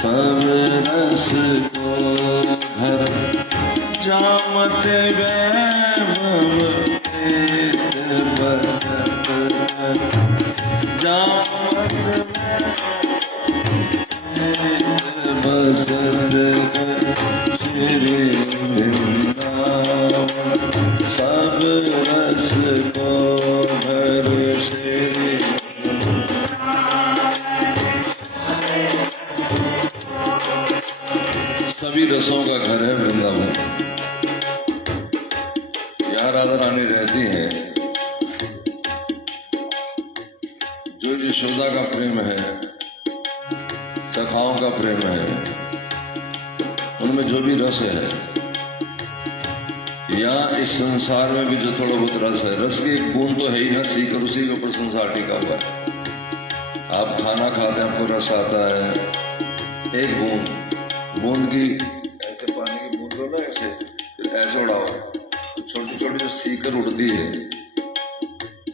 सब रस को घर जामत वैभव प्रीत बसत जामत बसत श्री वृंदावन सब रस को घर श्री सभी रसों का घर है वृंदावन। यहाँ राधा रानी रहती है। जो यशोदा का प्रेम है, सखाओं का प्रेम है, उनमें जो भी रस है, या इस संसार में भी जो थोड़ा बहुत रस है, रस की एक बूंद तो है ही ना, सीकर उसी के ऊपर संसार टिका हुआ है। आप खाना खाते हैं, आपको रस आता है, एक बूंद की ऐसे पानी की बूंद हो ना, ऐसे फिर ऐसे उड़ाओ, छोटी छोटी जो सीकर उड़ती है,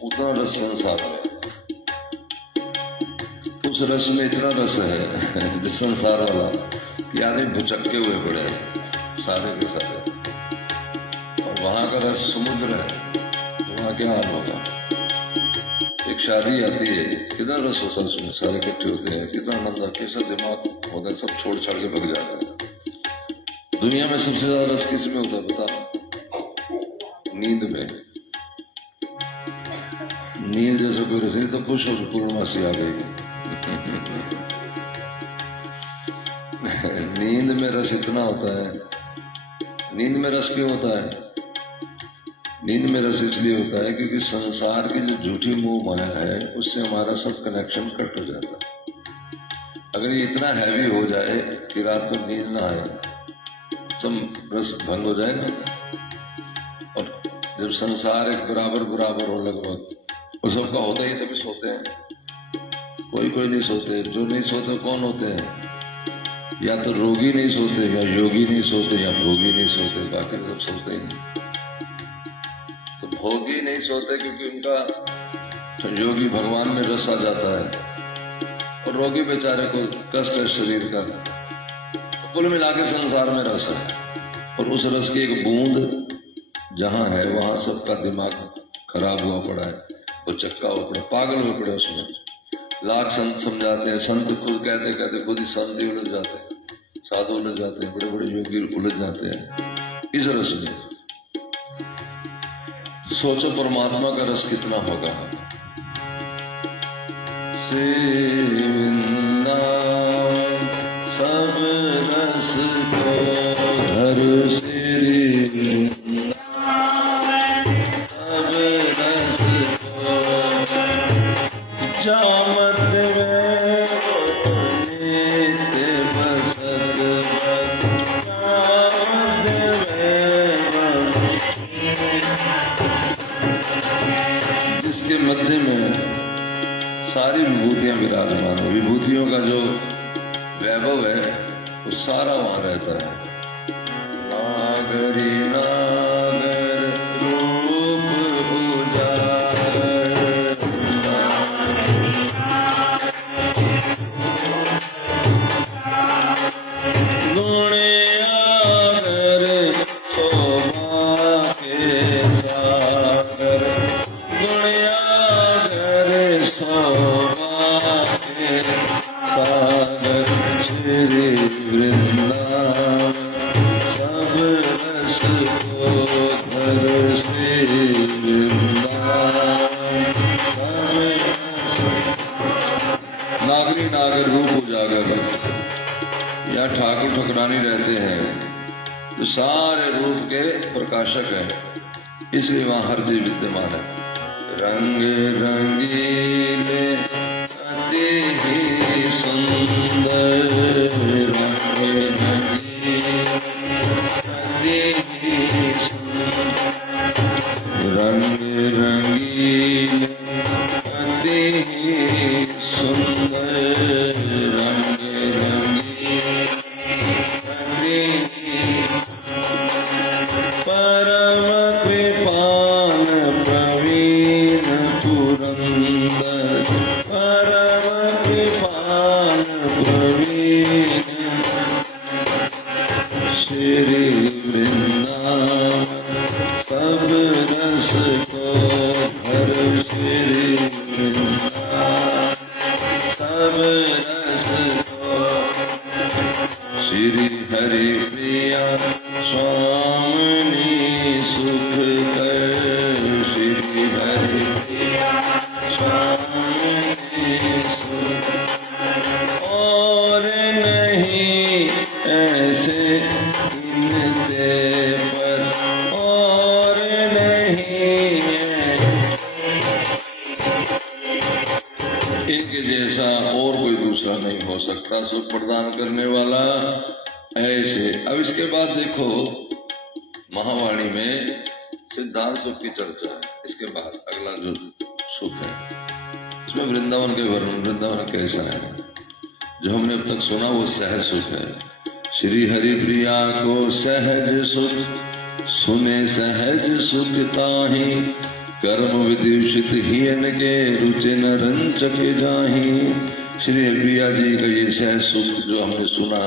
उतना रस संसार में। उस रस में इतना रस है जो संसार वाला कि आदमी भुचक्के हुए पड़े हैं सारे के सारे। और वहां का रस समुद्र है, तो वहां क्या हाल होगा। एक शादी आती है, कितना रस होता है उसमें, सारे इकट्ठे होते हैं, कितना आनंद, कैसा दिमाग होता है, सब छोड़ छाड़ के भग जाता है। दुनिया में सबसे ज्यादा रस किस में होता है बता? नींद में। नींद जैसे कोई रस नहीं तो खुश हो, पूर्णमासी आ गई। नींद में रस इतना होता है। नींद में रस क्यों होता है? नींद में रस इसलिए होता है क्योंकि संसार की जो झूठी मोह माया है, उससे हमारा सब कनेक्शन कट हो जाता है। अगर ये इतना हैवी हो जाए कि रात को नींद ना आए, सब रस भंग हो जाए ना। और जब संसार एक बराबर बराबर हो लगभग, वो सबका होता ही तभी सोते हैं। कोई नहीं सोते। जो नहीं सोते कौन होते हैं? या तो रोगी नहीं सोते, या योगी नहीं सोते, या भोगी नहीं सोते, बाकी सब सोते ही नहीं। तो भोगी नहीं सोते क्योंकि उनका योगी भगवान में रस आ जाता है, और रोगी बेचारे को कष्ट है शरीर का। तो कुल मिला के संसार में रस है, और उस रस की एक बूंद जहां है वहां सबका दिमाग खराब हुआ पड़ा है, वो चक्का हुआ पड़ा, पागल हुए पड़े उसमें। लाख संत समझाते हैं, संत खुद कहते खुद ही संत ही उलझ जाते हैं, साधु उलझ जाते हैं, बड़े बड़े योगी उलझ जाते हैं इस रस में। सोचो परमात्मा का रस कितना होगा। वृंदावन सब रस को घर श्री सब रस को जामत जिसके मध्य में सारी विभूतियां विराजमान है। विभूतियों का जो वैभव है वो सारा वहां रहता है। नागरी नागर रूप उजागर, गुण आगर शोभा के सागर, गुण आगर शोभा के सागर श्री वृंदावन सब रस को धर श्री वृंदावन सब नागरी नागर रूप उजागर। यहाँ ठाकुर ठकुरानी रहते हैं जो सारे रूप के प्रकाशक है, इसलिए वहां हर चीज विद्यमान है। रंग रंगीले अति ही सुंदर, रंग रंगीले अति ही सुंदर, रंग रंगीले अति ही सुंदर, रंग रंगीले अति ही परम कृपाल प्रवीण पुरंदर, परम कृपाल प्रवीण श्री वृंदावन सब रस को भर श्री वृंदावन सब रस को श्री हरि प्रिया स्वामिनी सुख कर श्री हरि प्रिया स्वामिनी सुख और नहीं ऐसे इनते पर और नहीं इनके जैसा और कोई दूसरा नहीं हो सकता सुख प्रदान करने वाला ऐसे। अब इसके बाद देखो महावाणी में सिद्धांत सुख की चर्चा है। इसके बाद अगला जो सुख है इसमें वृंदावन के वर्णन, वृंदावन कैसा है जो हमने अब तक सुना वो सहज सुख है। श्री हरि प्रिया को सहज सुख सुने सहज सुख ताहि कर्म विदूषित हीन के रुचि न रंचक जाहि। श्री हरि प्रिया जी का ये सहज सुख जो हमने सुना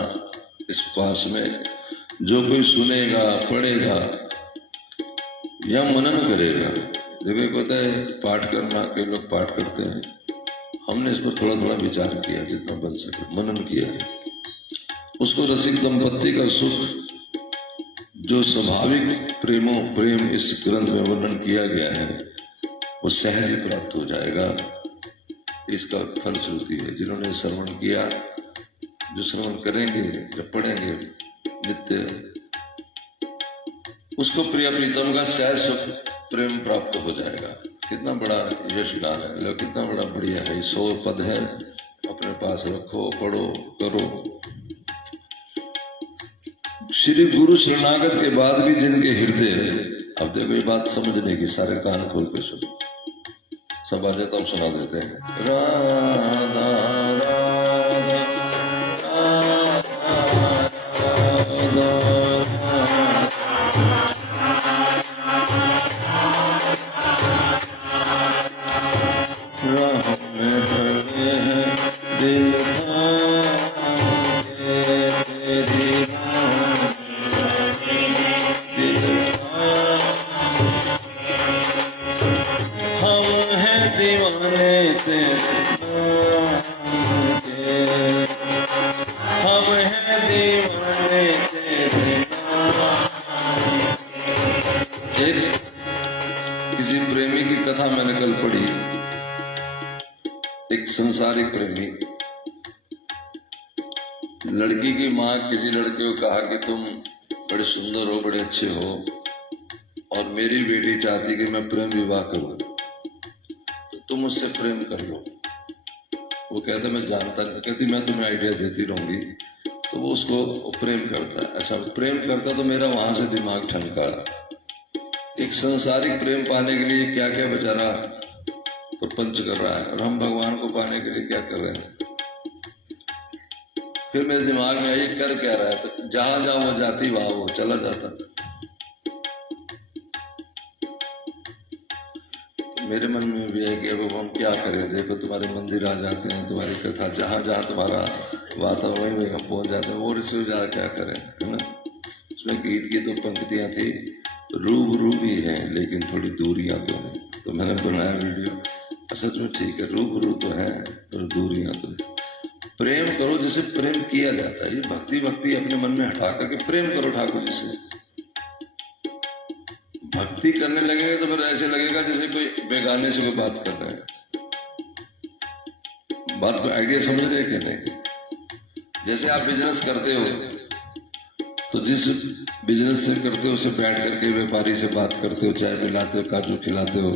इस पास में जो कोई सुनेगा पढ़ेगा या मनन करेगा, देखो एक होता है पाठ करना, कई लोग पाठ करते हैं, हमने इस पर थोड़ा थोड़ा विचार किया जितना बन सके मनन किया, उसको रसिक दंपत्ति का सुख जो स्वाभाविक प्रेम इस ग्रंथ में वर्णन किया गया है वो सहज ही प्राप्त हो जाएगा। इसका फलश्रुति है जिन्होंने श्रवण किया, जो श्रवण करेंगे जब पढ़ेंगे नित्य उसको प्रिय प्रीतम का सहज सुख प्रेम प्राप्त हो जाएगा। कितना बड़ा यश गान है, कितना बड़ा बढ़िया है। 100 पद है, अपने पास रखो, पढ़ो, करो। श्री गुरु शरणागत के बाद भी जिनके हृदय, अब देखो ये बात समझने की, सारे कान खोल के सुनो, सब आ जाता सुना देते हैं। राधा राधा किसी प्रेमी की कथा मैंने कल पढ़ी। एक संसारिक प्रेमी, लड़की की माँ किसी लड़के को कहा कि तुम बड़े सुंदर हो, बड़े अच्छे हो और मेरी बेटी चाहती कि मैं प्रेम विवाह करूं, तो तुम मुझसे प्रेम कर लो। वो कहता मैं जानता नहीं, कहती मैं तुम्हें आइडिया देती रहूंगी। तो वो उसको प्रेम करता है। अच्छा प्रेम करता तो मेरा वहां से दिमाग ठनका। एक संसारिक प्रेम पाने के लिए क्या क्या बेचारा प्रपंच कर रहा है और हम भगवान को पाने के लिए क्या कर रहे हैं। फिर मेरे दिमाग में ये कर क्या रहा है, तो जहां जहां वो जाती वहां वो चला जाता। तो मेरे मन में भी है कि अब हम क्या करें, देखो तुम्हारे मंदिर आ जाते हैं, तुम्हारी कथा जहां जहां तुम्हारा वातावरण में हम पहुंच जाते हैं, वो इससे जा क्या करें, है ना। उसमें गीत की तो पंक्तियां थी, रूबरू भी है लेकिन थोड़ी दूरियां तो है। तो मैंने बनाया वीडियो, सच में ठीक है, रूबरू तो है पर दूरियां तो है। प्रेम करो जैसे प्रेम किया जाता है। ये भक्ति अपने मन में हटा करके प्रेम करो ठाकुर जी से। भक्ति करने लगेगा तो फिर ऐसे लगेगा जैसे कोई बेगाने से कोई बात कर रहे हैं। बात को आइडिया समझ रहे कि नहीं। जैसे आप बिजनेस करते हो तो जिस बिजनेस से करते हो उसे बैठ करके व्यापारी से बात करते हो, चाय पिलाते हो, काजू खिलाते हो,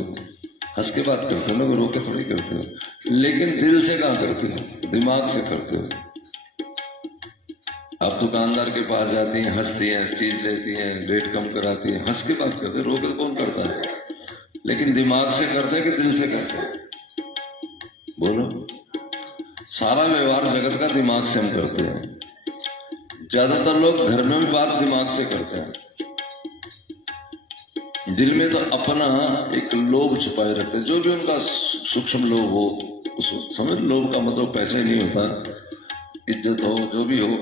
हंस के बात करते हो ना, रो के थोड़ी करते हो। लेकिन दिल से कहाँ करते हो, दिमाग से करते हो। आप दुकानदार के पास जाती हैं, हंसती हैं, चीज लेती हैं, रेट कम कराती हैं, हंस के बात करते हैं, रो के कौन करता है। लेकिन दिमाग से करते हैं कि दिल से करते हैं, बोलो। सारा व्यवहार जगत का दिमाग से हम करते हैं। ज्यादातर लोग घर में भी बात दिमाग से करते हैं, दिल में तो अपना एक लोभ छुपाए रखते हैं, जो भी उनका सूक्ष्म लोभ हो। समझ, लोभ का मतलब पैसे नहीं होता, इज्जत हो, जो भी हो,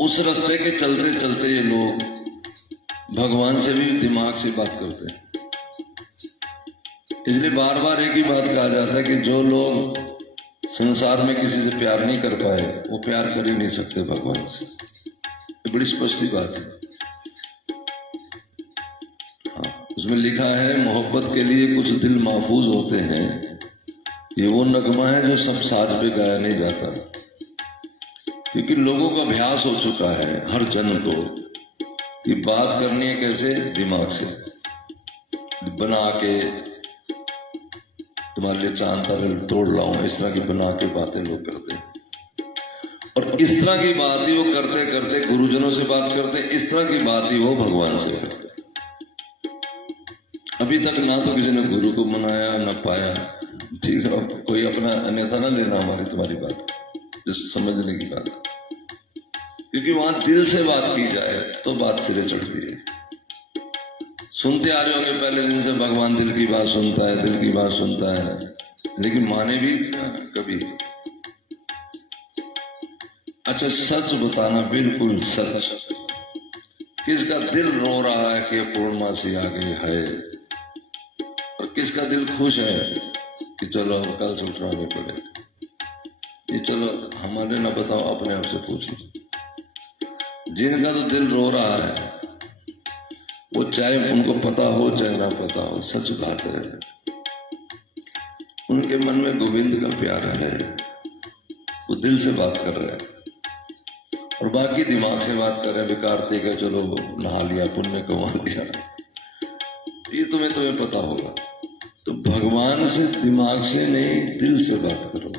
उस रास्ते के चलते चलते ये लोग भगवान से भी दिमाग से बात करते हैं। इसलिए बार बार एक ही बात कहा जाता है कि जो लोग संसार में किसी से प्यार नहीं कर पाए वो प्यार कर ही नहीं सकते भगवान से। ये बड़ी स्पष्ट बात है। हाँ, उसमें लिखा है मोहब्बत के लिए कुछ दिल महफूज होते हैं, ये वो नगमा है जो सब साज पे गाया नहीं जाता, क्योंकि लोगों का अभ्यास हो चुका है हर जन को कि बात करनी है कैसे, दिमाग से बना के, तुम्हारे लिए चांद तारे तोड़ लाऊं, इस तरह की बना के बातें लोग करते हैं। और इस तरह की बात ही वो करते करते गुरुजनों से बात करते, इस तरह की बात ही वो भगवान से करते। अभी तक ना तो किसी ने गुरु को मनाया ना पाया। ठीक है, अब कोई अपना अन्यथा ना लेना हमारी तुम्हारी बात, जिस समझने की बात, क्योंकि वहां दिल से बात की जाए तो बात सिरे चढ़ती है। सुनते आ रहे होंगे पहले दिन से भगवान दिल की बात सुनता है, दिल की बात सुनता है, लेकिन माने भी कभी। अच्छा, सच बताना, बिल्कुल सच, किसका दिल रो रहा है कि पूर्णमासी आ गई है, और किसका दिल खुश है कि चलो कल से उठवाने पड़े। ये चलो हमारे ना बताओ, अपने आप से पूछ लो। जिनका तो दिल रो रहा है वो चाहे उनको पता हो चाहे ना पता हो, सच बात है, उनके मन में गोविंद का प्यार है, वो दिल से बात कर रहे हैं, और बाकी दिमाग से बात कर रहे हैं। विकारते का चलो नहा लिया, पुण्य कमा लिया, ये तुम्हें पता होगा। तो भगवान से दिमाग से नहीं, दिल से बात करो।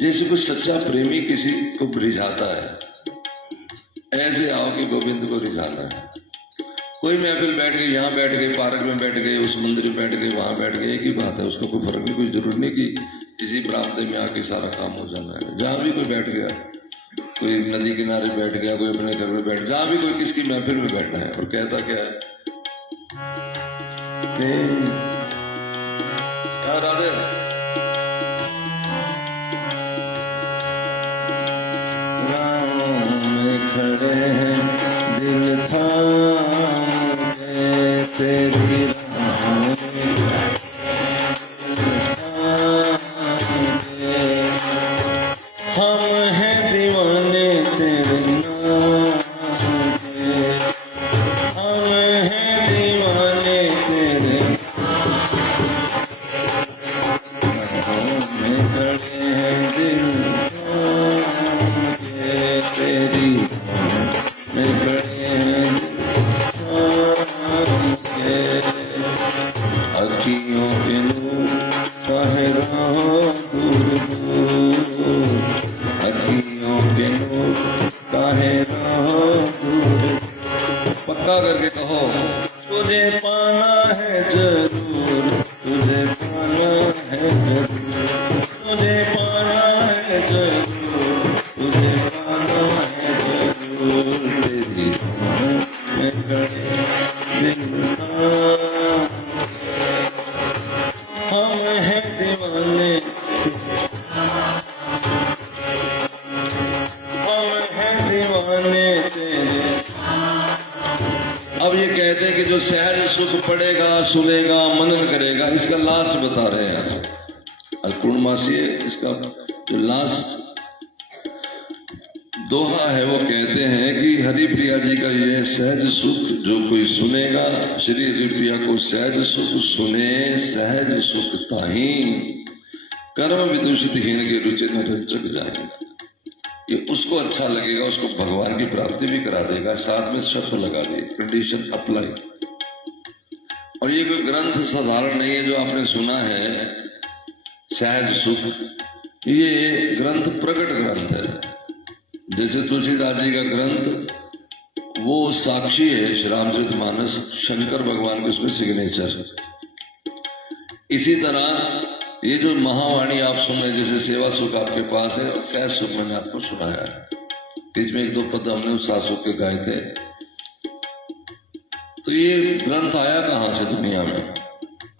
जैसे कोई सच्चा प्रेमी किसी को रिझाता है, ऐसे आओ कि गोविंद को रिझाना है। कोई महफिल बैठ गई, यहाँ बैठ गए, पार्क में बैठ गए, उस मंदिर में बैठ गए, वहां बैठ गए, एक ही बात है, उसको कोई फर्क नहीं। कोई जरूरी नहीं कि इसी बरामदे में आके सारा काम हो जाना है। जहां भी कोई बैठ गया, कोई नदी किनारे बैठ गया, कोई अपने घर में बैठ, जहां भी कोई किसकी महफिल में बैठा है, और कहता क्या है, राधे राम खड़े हैं दिल थाम तेरी राम, हम हैं दीवाने तेरे नाम के, हम हैं दीवाने तेरे, हम खड़े हैं दिल थाम के तेरी में खड़े हैं अखियों के नूर चाहे रहो दूर दूर, अखियों के नूर चाहे रहो दूर। पक्का करके कहो, तुझे पाना है जरूर, तुझे पाना है जरूर, तुझे पाना है जरूर, तुझे पाना है जरूर। तेरी में खड़े दिल हम हैं दीवाने, हम हैं दीवाने तेरे। अब ये कहते हैं कि जो सहज सुख पड़ेगा, सुनेगा, मनन करेगा, इसका लास्ट बता रहे हैं। पूर्णमासी इसका जो लास्ट दोहा है वो कहते हैं कि हरि प्रिया जी का ये सहज सुख जो कोई सुनेगा, श्री हरि प्रिया को सहज सुख सुने, सहज सुख ताही कर्म विदूषित हीन के रुचि न रंचक जाए। ये उसको अच्छा लगेगा, उसको भगवान की प्राप्ति भी करा देगा। साथ में शर्त लगा दी, कंडीशन अप्लाई। और ये कोई ग्रंथ साधारण नहीं है जो आपने सुना है सहज सुख, ये ग्रंथ प्रकट ग्रंथ है। जैसे तुलसीदास जी का ग्रंथ वो साक्षी है, श्री रामचरितमानस शंकर भगवान के उसमें सिग्नेचर। इसी तरह ये जो महावाणी आप सुन रहे, जैसे सेवा सुख आपके पास है और सहज सुख मैंने आपको सुनाया है। बीच में एक दो पद हमने उस सास सुख के गाए थे। तो ये ग्रंथ आया कहां से दुनिया में,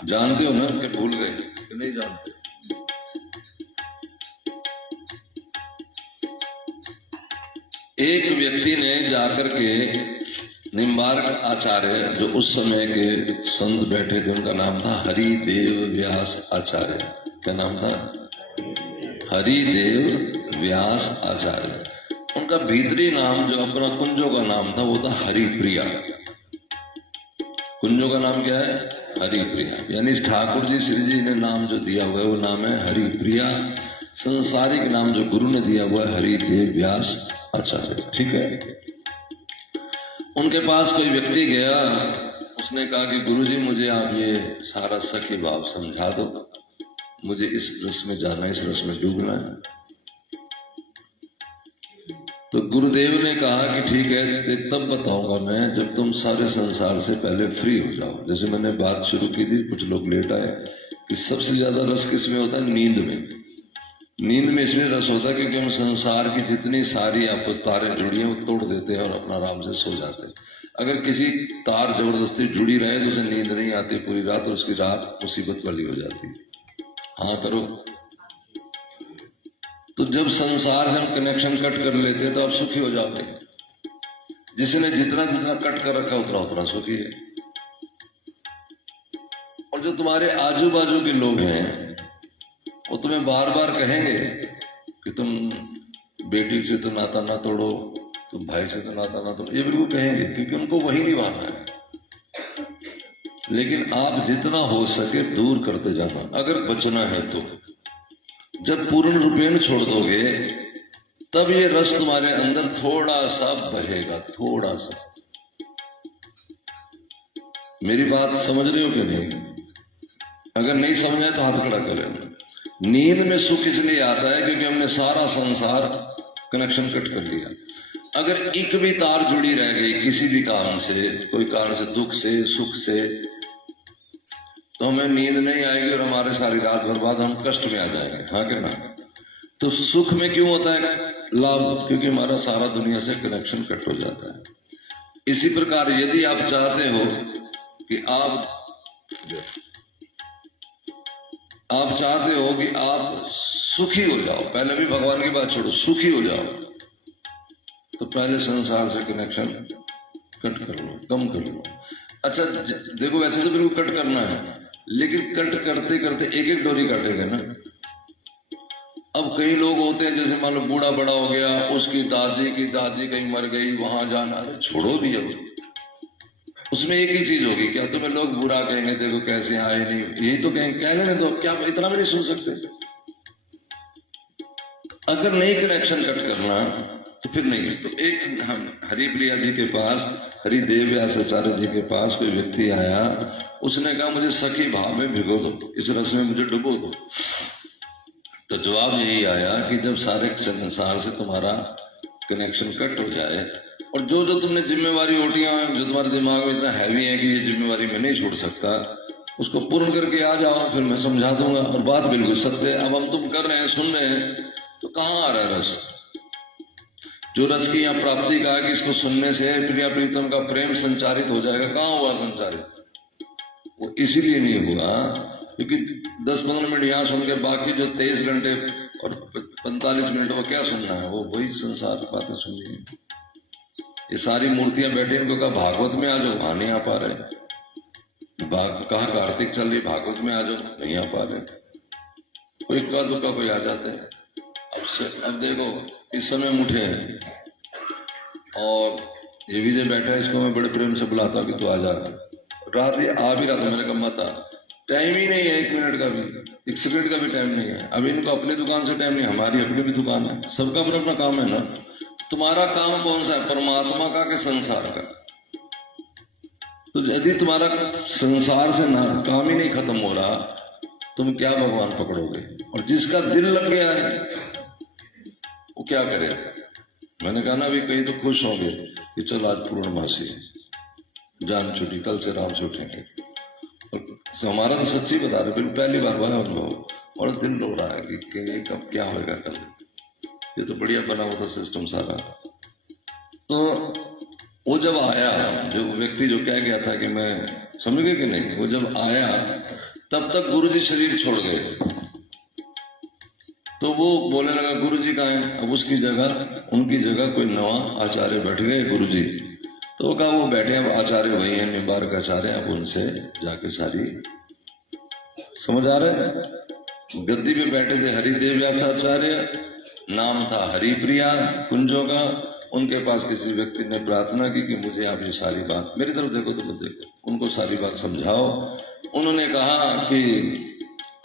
जानते हो ना कि भूल गए कि नहीं जानते? एक व्यक्ति ने जाकर के निम्बार्क आचार्य, जो उस समय के संत बैठे थे, उनका नाम था हरिदेव व्यास आचार्य। क्या नाम था? हरिदेव व्यास आचार्य। उनका भीतरी नाम जो अपना कुंजों का नाम था वो था हरिप्रिया। कुंजों का नाम क्या है? हरिप्रिया। यानी ठाकुर जी श्री जी ने नाम जो दिया हुआ है वो नाम है हरिप्रिया। संसारिक नाम जो गुरु ने दिया हुआ है हरिदेव व्यास आचार्य। ठीक है। उनके पास कोई व्यक्ति गया, उसने कहा कि गुरुजी मुझे आप ये सारा सखी भाव समझा दो, मुझे इस रस में जाना है, इस रस में डूबना है। तो गुरुदेव ने कहा कि ठीक है, तब बताऊंगा मैं जब तुम सारे संसार से पहले फ्री हो जाओ। जैसे मैंने बात शुरू की थी, कुछ लोग लेट आए, कि सबसे ज्यादा रस किस में होता है? नींद में। नींद में इसलिए रस होता है क्योंकि हम संसार की जितनी सारी आपस तारें जुड़ी हैं वो तोड़ देते हैं और अपना आराम से सो जाते हैं। अगर किसी तार जबरदस्ती जुड़ी रहे तो उसे नींद नहीं आती पूरी रात, और उसकी रात मुसीबत वाली हो जाती है। हाँ करो। तो जब संसार से हम कनेक्शन कट कर लेते हैं तो आप सुखी हो जाओगे। जिसने जितना जितना कट कर रखा उतना उतना सुखी है। और जो तुम्हारे आजू बाजू के लोग हैं वो तुम्हें बार बार कहेंगे कि तुम बेटी से तो नाता ना तोड़ो, तुम भाई से तो नाता ना तोड़ो, ये बिल्कुल कहेंगे क्योंकि उनको वही निभाना है। लेकिन आप जितना हो सके दूर करते जाना अगर बचना है तो। जब पूर्ण रूपेण छोड़ दोगे तब ये रस तुम्हारे अंदर थोड़ा सा बहेगा, थोड़ा सा। मेरी बात समझ रहे हो कि नहीं? अगर नहीं समझ आए तो हाथ खड़ा कर लेना। नींद में सुख इसलिए आता है क्योंकि हमने सारा संसार कनेक्शन कट कर लिया। अगर एक भी तार जुड़ी रह गई किसी भी कारण से, कोई कारण से, दुख से, सुख से, तो हमें नींद नहीं आएगी और हमारे सारी रात बर्बाद, हम कष्ट में आ जाएंगे। हाँ क्या ना? तो सुख में क्यों होता है लाभ? क्योंकि हमारा सारा दुनिया से कनेक्शन कट हो जाता है। इसी प्रकार यदि आप चाहते हो कि आप चाहते हो कि आप सुखी हो जाओ, पहले भी भगवान की बात छोड़ो, सुखी हो जाओ, तो पहले संसार से कनेक्शन कट कर लो, कम कर लो। अच्छा देखो, वैसे तो बिल्कुल कट करना है, लेकिन कट करते करते एक एक डोरी काटेगा ना। अब कई लोग होते हैं, जैसे मान लो बूढ़ा बड़ा हो गया, उसकी दादी की दादी कहीं मर गई, वहां जाना, अरे छोड़ो भी। अब उसमें एक ही चीज होगी, क्या तुम्हें लोग बुरा कहेंगे, देखो कैसे आए नहीं, यही तो कहेंगे, कह लेने दो, क्या इतना भी नहीं सुन सकते? अगर नहीं कनेक्शन कट करना तो फिर नहीं। तो एक हरिप्रिया जी के पास, हरिदेव व्यास आचार्य जी के पास कोई व्यक्ति आया, उसने कहा मुझे सखी भाव में भिगो दो, इस रस में मुझे डुबो दो। तो जवाब यही आया कि जब सारे संसार से तुम्हारा कनेक्शन कट हो जाए और जो जो तुमने जिम्मेवारी उठियां, जो तुम्हारे दिमाग में इतना हैवी है कि ये जिम्मेवारी मैं नहीं छोड़ सकता, उसको पूर्ण करके आ जाओ, फिर मैं समझा दूंगा। और बात बिल्कुल सत्य है। अब हम तुम कर रहे हैं, सुन रहे हैं, तो कहाँ आ रहा है रस? जो रस की यहाँ प्राप्ति कहा कि इसको सुनने से प्रिया प्रीतम का प्रेम संचारित हो जाएगा, कहाँ हुआ संचारित? वो इसीलिए नहीं हुआ क्योंकि 10-15 मिनट यहाँ सुन के बाकी जो 23 घंटे और 45 मिनट वो क्या सुनना है? वो वही संसार की बातें सुननी है। ये सारी मूर्तियां बैठे, इनको कहा भागवत में आ जाओ, वहां नहीं आ पा रहे। कहा कार्तिक चल रही, भागवत में आ जाओ, नहीं आ पा रहे। कोई का दुका कोई आ जाते हैं। अब देखो, इस समय हम उठे हैं और ये विजय बैठा है, इसको मैं बड़े प्रेम से बुलाता हूँ कि तू आ जा। रात ये आ भी रहा था, मैंने कहा मत आ, टाइम ही नहीं है, 1 मिनट का भी, 1 सेकंड का भी टाइम नहीं है। अब इनको अपनी दुकान से टाइम नहीं, हमारी अपनी भी दुकान है, सबका अपना अपना काम है ना। तुम्हारा काम कौन सा है? परमात्मा का कि संसार का? तो यदि तुम्हारा संसार से ना काम ही नहीं खत्म हो रहा, तुम क्या भगवान पकड़ोगे? और जिसका दिल लग गया है वो क्या करे? मैंने कहा ना, अभी कई तो खुश होंगे कि चलो आज पूर्णमासी है, जान छुट्टी, कल से राम से उठेंगे। तो हमारा तो सच्ची बता रहे, बिल्कुल पहली बार हुआ अनुभव, और दिल रो रहा है कि कब क्या होगा कल। ये तो बढ़िया बना हुआ था सिस्टम सारा। तो वो जब आया, जो व्यक्ति जो कह गया था कि मैं, समझ गए कि नहीं, वो जब आया तब तक गुरुजी शरीर छोड़ गए। तो वो बोलने लगा गुरुजी कहाँ हैं? अब उसकी जगह, उनकी जगह कोई नवा आचार्य बैठ गए गुरुजी। तो वो कहा वो बैठे, अब आचार्य वही हैं, निम्बार्क आचार्य, अब उनसे जाके सारी, समझ आ रहा है? गद्दी पे बैठे थे हरिदेव व्यासाचार्य, नाम था हरिप्रिया कुंजों का। उनके पास किसी व्यक्ति ने प्रार्थना की कि मुझे आप ये सारी बात, मेरी तरफ देखो तो मत देखो, उनको सारी बात समझाओ। उन्होंने कहा कि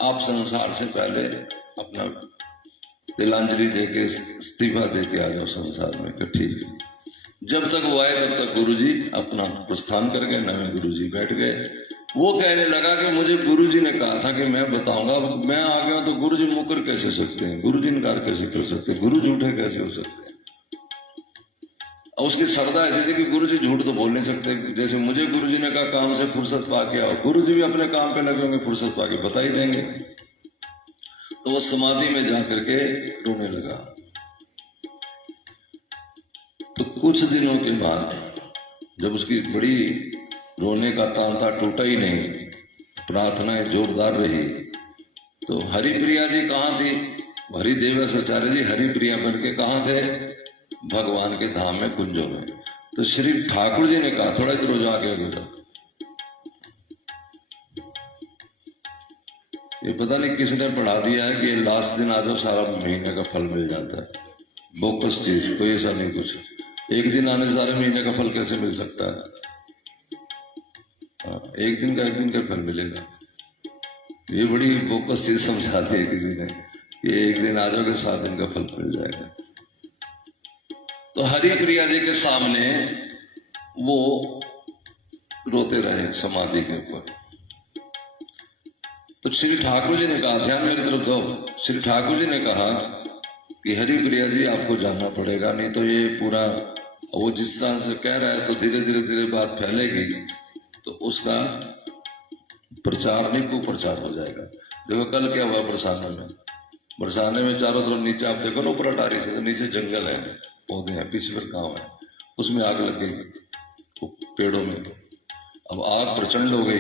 आप संसार से पहले अपना तिलांजलि देके, इस्तीफा देके आ जाओ संसार में। ठीक। जब तक वो आए तब तक गुरुजी अपना प्रस्थान कर गए, नवे गुरुजी बैठ गए। वो कहने लगा कि मुझे गुरुजी ने कहा था कि मैं बताऊंगा, मैं आ गया तो गुरुजी मुकर कैसे सकते हैं, गुरुजी इनकार कैसे कर सकते हैं, गुरु झूठे कैसे हो सकते हैं। और उसकी श्रद्धा ऐसी थी कि गुरुजी झूठ तो बोल नहीं सकते। जैसे मुझे गुरुजी ने कहा काम से फुर्सत पाके आओ, गुरुजी भी अपने काम पे लगे होंगे, फुर्सत पाके बता ही देंगे। तो वो समाधि में जाकर के रोने लगा। तो कुछ दिनों के बाद जब उसकी बड़ी रोने का तांता टूटा ही नहीं, प्रार्थनाएं जोरदार रही, तो हरिप्रिया जी कहाँ थी? हरिदेव आचार्य जी हरिप्रिया बन के कहाँ थे? भगवान के धाम में, कुंजों में। तो श्री ठाकुर जी ने कहा थोड़ा इधर हो आगे बेटा, ये पता नहीं किसने पढ़ा दिया है कि लास्ट दिन आ जाओ सारा महीने का फल मिल जाता है। बोकस चीज, कोई ऐसा नहीं कुछ। एक दिन आने से सारे महीने का फल कैसे मिल सकता है? एक दिन का फल मिलेगा। ये बड़ी बोकस चीज समझा दी है किसी ने कि एक दिन आ जाओगे 7 दिन का फल मिल जाएगा। तो हरिप्रिया जी के सामने वो रोते रहे समाधि के ऊपर। तो श्री ठाकुर जी ने कहा, ध्यान मेरी तरफ दो, श्री ठाकुर जी ने कहा कि हरिप्रिया जी आपको जानना पड़ेगा, नहीं तो ये पूरा, वो जिस तरह से कह रहा है तो धीरे धीरे बात फैलेगी, तो उसका प्रचार नहीं कुप्रचार हो जाएगा। देखो कल क्या हुआ बरसाने में चारों तरफ नीचे आप देखो ना, ऊपर अटारी से तो नीचे जंगल है, पौधे हैं, पीछे पर गाँव है, उसमें आग लग गई पेड़ों में। अब आग प्रचंड हो गई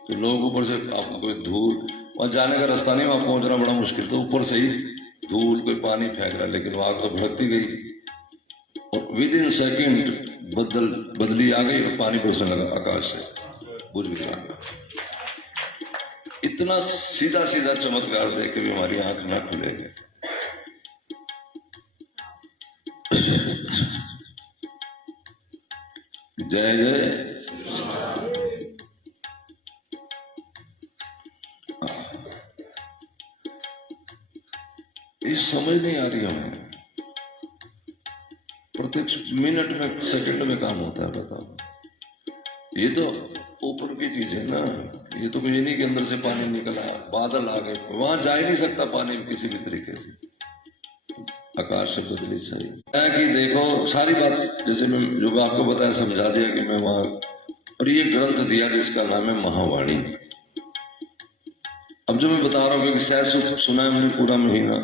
तो लोग ऊपर से, आपको कोई धूल, वहां जाने का रास्ता नहीं, वहां पहुंचना बड़ा मुश्किल, तो ऊपर से ही धूल कोई पानी फेंक रहा, लेकिन वो आग तो भड़कती गई और विद इन सेकेंड बदली आ गई और पानी बरसने लगा आकाश से, बुझ गया। इतना सीधा सीधा चमत्कार देख के भी हमारी आंख न खुलेगी। जय जय। ये समझ नहीं आ रही हमें, प्रत्येक मिनट में सेकंड में काम होता है। बताओ, ये तो ऊपर की चीज है ना, ये तो बिजली के अंदर से पानी निकला, बादल आ गए, वहां जा ही नहीं सकता पानी किसी भी तरीके से, आकाश से बदली सही है कि देखो सारी बात जैसे मैं जो आपको बताया समझा दिया कि मैं वहां, और ये ग्रंथ दिया जिसका नाम है महावाणी। अब जो मैं बता रहा हूँ कि सहज सुना है मैंने पूरा महीना,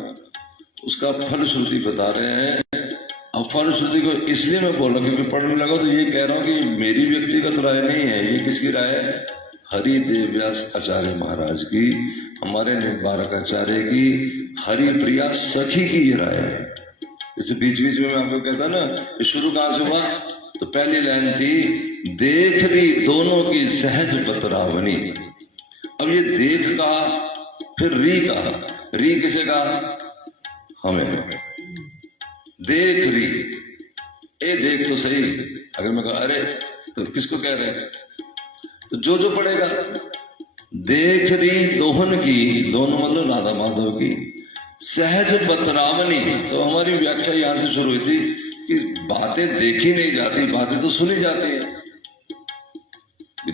उसका फलश्रुति बता रहे हैं। अब फलश्रुति को इसलिए मैं बोल रहा हूँ क्योंकि पढ़ने लगा तो ये कह रहा हूँ कि मेरी व्यक्तिगत राय नहीं है, ये किसकी राय है? हरिदेव व्यास आचार्य महाराज की, हमारे निम्बारक आचार्य की, हरिप्रिया सखी की ये राय है। जैसे बीच बीच में मैं आपको कहता ना, शुरू कहां से हुआ? तो पहली लाइन थी, देख री दोनों की सहज बतरावनी। अब ये देख कहा, फिर री कहा, री किसे कहा? हमें। देख री, ए देख तो सही, अगर मैं कहा अरे तो किसको कह रहे हैं? तो जो पड़ेगा, देख री दोहन की, दोनों मतलब राधा माधव की, सहज बतरावनी। तो हमारी व्याख्या यहां से शुरू हुई थी कि बातें देखी नहीं जाती, बातें तो सुनी जाती है।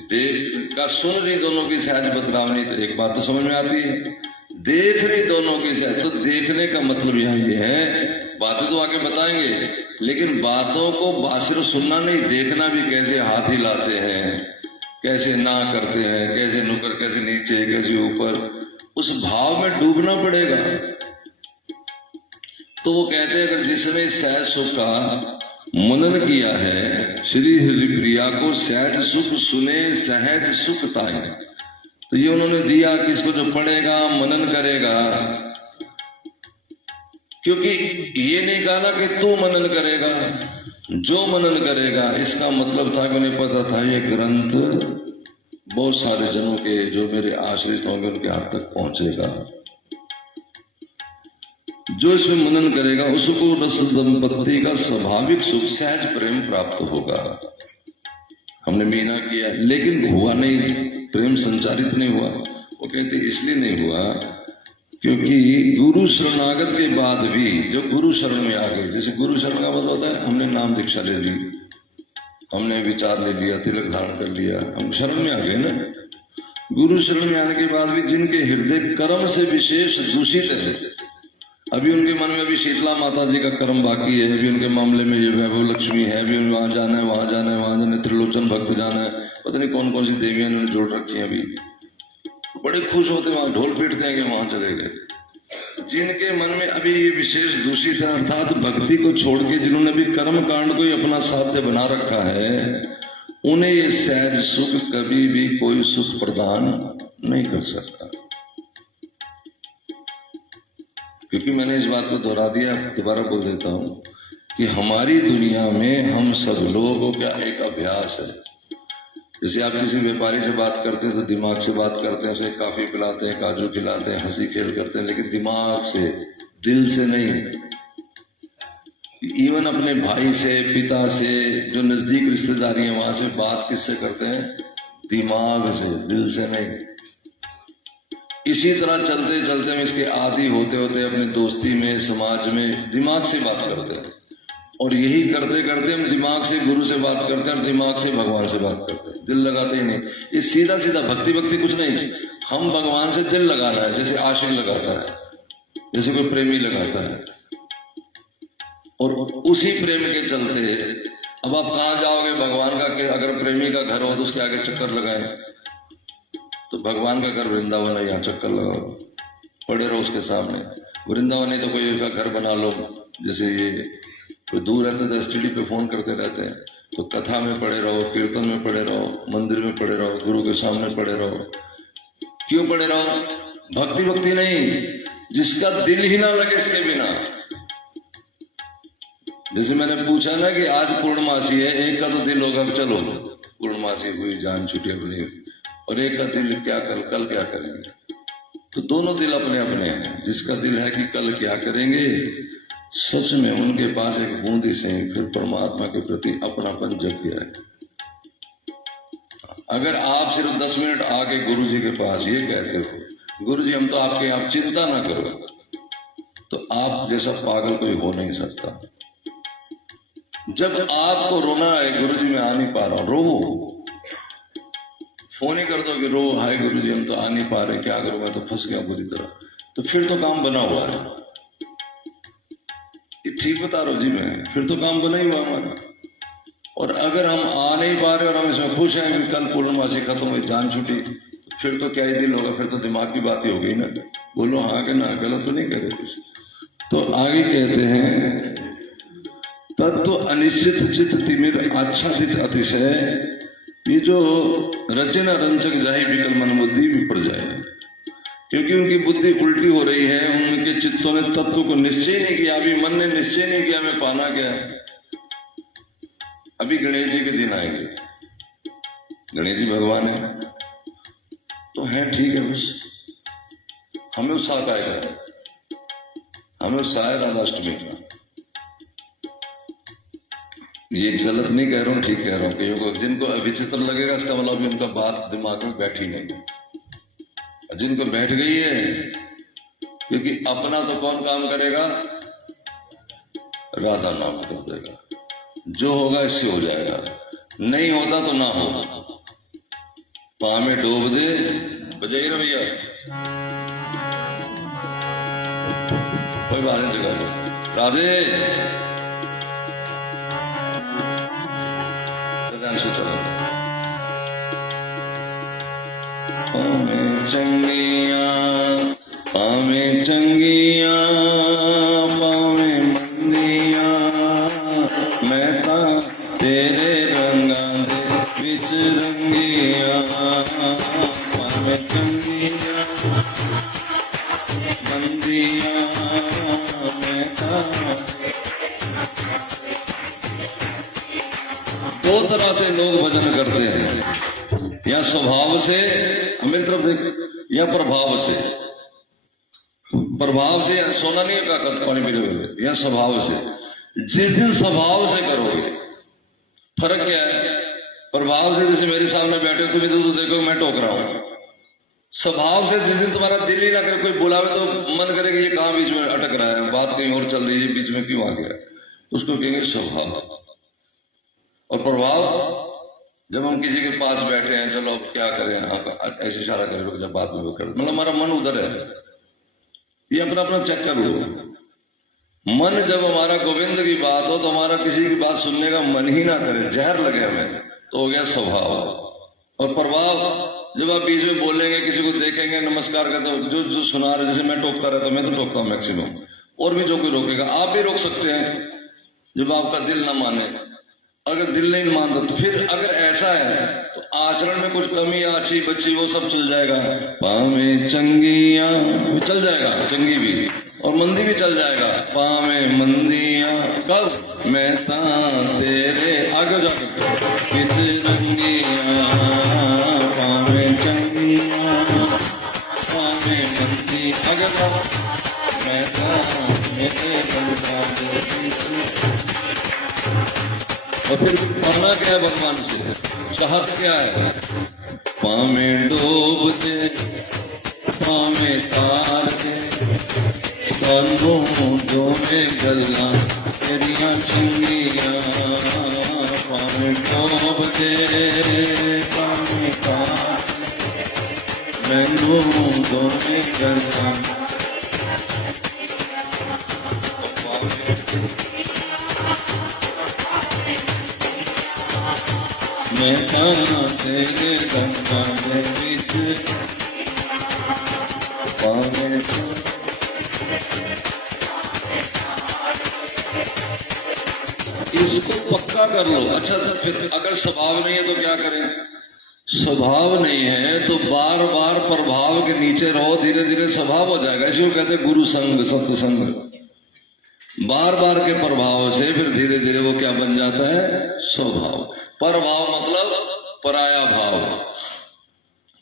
देख का सुन रही दोनों की सहज बतरावनी, तो एक बात तो समझ में आती है। देख रही दोनों की सहज, तो देखने का मतलब यहाँ ये है, बातें तो आगे बताएंगे, लेकिन बातों को सिर्फ सुनना नहीं, देखना भी, कैसे हाथ हिलाते हैं, कैसे ना करते हैं, कैसे नुकर, कैसे नीचे, कैसे ऊपर, उस भाव में डूबना पड़ेगा। तो वो कहते हैं अगर जिसने सहज सुख का मनन किया है, श्री हरिप्रिया को सहज सुख सुने, सहज सुख ताए, तो ये उन्होंने दिया किसको? जो पढ़ेगा, मनन करेगा, क्योंकि ये नहीं कहा ना कि तू मनन करेगा, जो मनन करेगा। इसका मतलब था कि उन्हें पता था ये ग्रंथ बहुत सारे जनों के जो मेरे आश्रित होंगे उनके हाथ तक पहुंचेगा। जो इसमें मनन करेगा उसको रस दंपत्ति का स्वाभाविक सुख सहज प्रेम प्राप्त होगा। हमने मीना किया लेकिन हुआ नहीं, प्रेम संचारित नहीं हुआ। वो कहते इसलिए नहीं हुआ क्योंकि गुरु शरणागत के बाद भी जो गुरु शरण में आ गए, जैसे गुरु शरण का मतलब होता है हमने नाम दीक्षा ले ली, हमने विचार ले लिया, तिलक धारण कर लिया, हम शरण में आ गए ना। गुरु शरण में आने के बाद भी जिनके हृदय कर्म से विशेष दूषित है, अभी उनके मन में अभी शीतला माता जी का कर्म बाकी है, अभी उनके मामले में ये वैभव लक्ष्मी है, अभी वहां जाना है, वहां जाना है, वहां जाना है, त्रिलोचन भक्त जाना है, पता नहीं कौन कौन सी देवियां इन्होंने जोड़ रखी हैं। अभी बड़े खुश होते हैं, वहां ढोल पीटते हैं कि वहां चले गए। जिनके मन में अभी ये विशेष दूषित है, अर्थात भक्ति को छोड़ के जिन्होंने भी कर्म कांड को ही अपना साध्य बना रखा है, उन्हें ये सहज सुख कभी भी कोई सुख प्रदान नहीं कर सकता। क्योंकि मैंने इस बात को दोहरा दिया, दोबारा बोल देता हूं कि हमारी दुनिया में हम सब लोगों का एक अभ्यास है। जैसे आप किसी व्यापारी से बात करते हैं तो दिमाग से बात करते हैं, उसे काफी पिलाते हैं, काजू खिलाते हैं, हंसी खेल करते हैं, लेकिन दिमाग से, दिल से नहीं। इवन अपने भाई से, पिता से, जो नजदीक रिश्तेदारी है वहां से बात किससे करते हैं? दिमाग से, दिल से नहीं। इसी तरह चलते चलते हम इसके आदी होते होते अपने दोस्ती में, समाज में दिमाग से बात करते हैं, और यही करते करते हम दिमाग से गुरु से बात करते हैं और दिमाग से भगवान से बात करते हैं, दिल लगाते ही नहीं। ये सीधा सीधा भक्ति भक्ति कुछ नहीं, हम भगवान से दिल लगाना है, जैसे आशिक लगाता है, जैसे कोई प्रेमी लगाता है। और उसी प्रेम के चलते अब आप कहाँ जाओगे भगवान का? कि अगर प्रेमी का घर हो तो उसके आगे चक्कर लगाए, तो भगवान का घर वृंदावन है, यहाँ चक्कर लगाओ, पड़े रहो उसके सामने। वृंदावन नहीं तो कोई का घर बना लो, जैसे ये कोई दूर रहते तो एसटीडी पे फोन करते रहते हैं, तो कथा में पड़े रहो, कीर्तन में पड़े रहो, मंदिर में पड़े रहो, गुरु के सामने पड़े रहो। क्यों पड़े रहो? भक्ति भक्ति नहीं, जिसका दिल ही ना लगे इसके बिना। जैसे मैंने पूछा ना कि आज पूर्णमासी है, एक का तो दिल होगा चलो पूर्णमासी हुई, जान छुट्टी अपनी, और एक का दिल क्या कल क्या करेंगे। तो दोनों दिल अपने अपने हैं। जिसका दिल है कि कल क्या करेंगे, सच में उनके पास एक बूंदी से फिर परमात्मा के प्रति अपनापन जग गया है। अगर आप सिर्फ 10 मिनट आके गुरु जी के पास ये कहते हो, गुरु जी हम तो आपके, आप चिंता ना करो, तो आप जैसा पागल कोई हो नहीं सकता। जब आपको रोना है, गुरु जी मैं आ नहीं पा रहा, रो, फोन ही कर दो कि रो, हाय गुरु जी हम तो आ नहीं पा रहे, क्या करूं, मैं तो फंस गया बुरी तरह, तो फिर तो काम बना हुआ है। ये ठीक बता रहा हूं जी मैं, फिर तो काम बना ही हुआ हमारा। और अगर हम आ नहीं पा रहे और हम इसमें खुश हैं कि कल पूर्णमासी खत्म हुई, जान छुट्टी, फिर तो क्या ही दिल होगा, फिर तो दिमाग की बात ही हो गई ना। बोलो हाँ कि ना, गलत तो नहीं कर रहे कुछ। तो आगे कहते हैं तत्व अनिश्चित चित तिमिर आच्छादित अतिशय, ये जो रचन रंचक जाहि विकल मन बुद्धि विपर जाए, क्योंकि उनकी बुद्धि उल्टी हो रही है, उनके चित्तों ने तत्व को निश्चय नहीं किया, अभी मन ने निश्चय नहीं किया मैं पाना क्या। अभी गणेश जी के दिन आएंगे, गणेश जी भगवान है तो है ठीक है, बस हमें उत्साह का है, हमें उत्साह है राधाष्टमी का। ये गलत नहीं कह रहा हूँ, ठीक कह रहा हूँ। कईयों जिनको विचित्र लगेगा इसका मतलब उनका बात दिमाग में बैठी नहीं, जिनको बैठ गई है, क्योंकि अपना तो कौन काम करेगा, राधा नाम कर देगा, जो होगा इससे हो जाएगा, नहीं होता तो ना हो, पाँव में डूब दे, बजाइए ना भैया, कोई बात नहीं, जगह राधे चंगिया पावे चंगिया पावे मंदिया, मैं ता तेरे रंगा दे विच रंगिया, पावे चंगिया मंदिया दो तरह से लोग भजन करते हैं, या स्वभाव से, मेरी तरफ देख, या प्रभाव से। प्रभाव से सोना नहीं का पानी पीने वाले, या स्वभाव से। जिस दिन स्वभाव से करोगे, फर्क क्या है? प्रभाव से जैसे मेरे सामने बैठे तुम इधर तो देखो मैं टोक रहा हूं। स्वभाव से जिस दिन तुम्हारा दिल ही ना करे, कोई बुलावे तो मन करेगा ये कहां बीच में अटक रहा है, बात कहीं और चल रही है, बीच में क्यों आ गया, उसको कहेंगे स्वभाव। और प्रभाव, जब हम किसी के पास बैठे हैं, चलो अब क्या करें, ऐसे इशारा करें जब बात में वो कर, मतलब हमारा मन उधर है, ये अपना अपना चेक कर लो। मन जब हमारा गोविंद की बात हो तो हमारा किसी की बात सुनने का मन ही ना करे, जहर लगे हमें, तो हो गया स्वभाव। और प्रभाव, जब आप बीच में बोलेंगे, किसी को देखेंगे, नमस्कार करते हो, जो सुना रहे, जैसे मैं टोकता रहता, मैं तो टोकता हूँ मैक्सिमम, और भी जो कोई रोकेगा, आप भी रोक सकते हैं जब आपका दिल ना माने। अगर दिल नहीं मानता तो फिर अगर ऐसा है तो आचरण में कुछ कमी या अच्छी बच्ची वो सब चल जाएगा, पामे चंगिया भी चल जाएगा, चंगी भी, और मंदी भी चल जाएगा, पामे मंदिया कब मैं तेरे आगे जाकर किस रंगिया, पामे चंगिया पामे मंदी अगर मैं तेरे और फिर पाना क्या है भगवान से, चाहत क्या है, पामे डूब दे पामे तार दे, जो में गल्ला तेरिया चंगिया, पामे डूब दे पामे तार मैनू जो में गल्ला, मैं तेरे गंगा में बीच पावे। इसको पक्का कर लो। अच्छा फिर अगर स्वभाव नहीं है तो क्या करें? स्वभाव नहीं है तो बार बार प्रभाव के नीचे रहो, धीरे धीरे स्वभाव हो जाएगा। इसी को कहते हैं गुरु संग सत्संग। बार बार के प्रभाव से फिर धीरे धीरे वो क्या बन जाता है? स्वभाव। प्रभाव मतलब पराया भाव।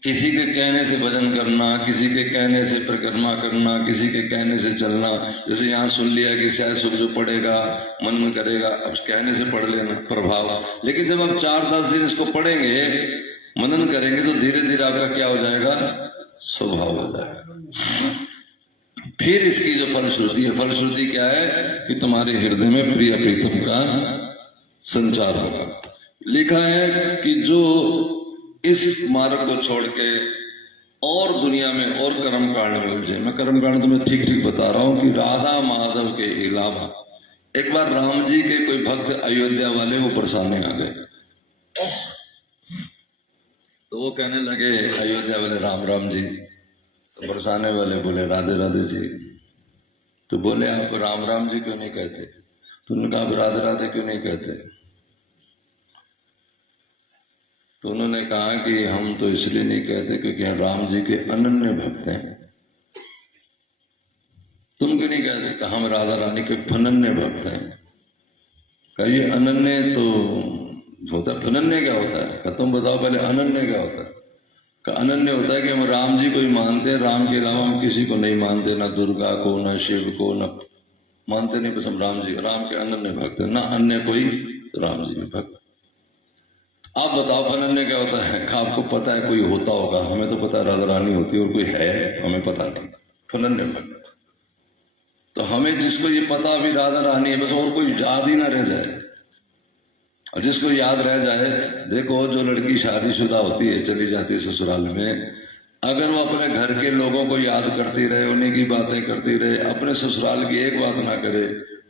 किसी के कहने से भजन करना, किसी के कहने से परिक्रमा करना, किसी के कहने से चलना। जैसे यहाँ सुन लिया कि शायद सुख जो पढ़ेगा मन में करेगा, अब कहने से पढ़ लेना, प्रभाव। लेकिन जब हम 4-10 दिन इसको पढ़ेंगे, मनन करेंगे, तो धीरे धीरे आपका क्या हो जाएगा? स्वभाव हो जाएगा। फिर इसकी जो फलश्रुति है, फलश्रुति क्या है? कि तुम्हारे हृदय में प्रिय प्रीतम का संचार होगा। लिखा है कि जो इस मार्ग को छोड़ के और दुनिया में और कर्म कांड में उलझे, मैं कर्म कांड तुम्हें ठीक ठीक बता रहा हूं कि राधा माधव के अलावा एक बार राम जी के कोई भक्त अयोध्या वाले वो बरसाने आ गए, तो वो कहने लगे अयोध्या वाले राम राम जी। तो बरसाने वाले बोले राधे राधे जी। तो बोले आप राम राम जी क्यों नहीं कहते? तो उन्होंने कहा आप राधे राधे क्यों नहीं कहते? तो उन्होंने कहा कि हम तो इसलिए नहीं कहते क्योंकि हम राम जी के अनन्य भक्त हैं। तुम क्यों नहीं कहते? कहा हम राधा रानी के अनन्य भक्त हैं। कहिए अनन्य तो होता है, अनन्य क्या होता है? तुम बताओ पहले अनन्य क्या होता है? अनन्य होता है कि हम राम जी को ही मानते हैं, राम के अलावा हम किसी को नहीं मानते, ना दुर्गा को, ना शिव को, ना मानते नहीं, बस हम राम जी, राम के अनन्य भक्त है, ना अन्य कोई, तो राम जी के भक्त। आप बताओ अनन्य क्या होता है? आपको पता है कोई होता होगा, हमें तो पता है राधा रानी होती है और कोई है हमें पता नहीं, अनन्य भक्त। तो हमें जिसको ये पता अभी राधा रानी है, बस और कोई याद ही ना रह जाए। और जिसको याद रह जाए, देखो जो लड़की शादीशुदा होती है, चली जाती है ससुराल में, अगर वो अपने घर के लोगों को याद करती रहे, उन्हीं की बातें करती रहे, अपने ससुराल की एक बात ना करे,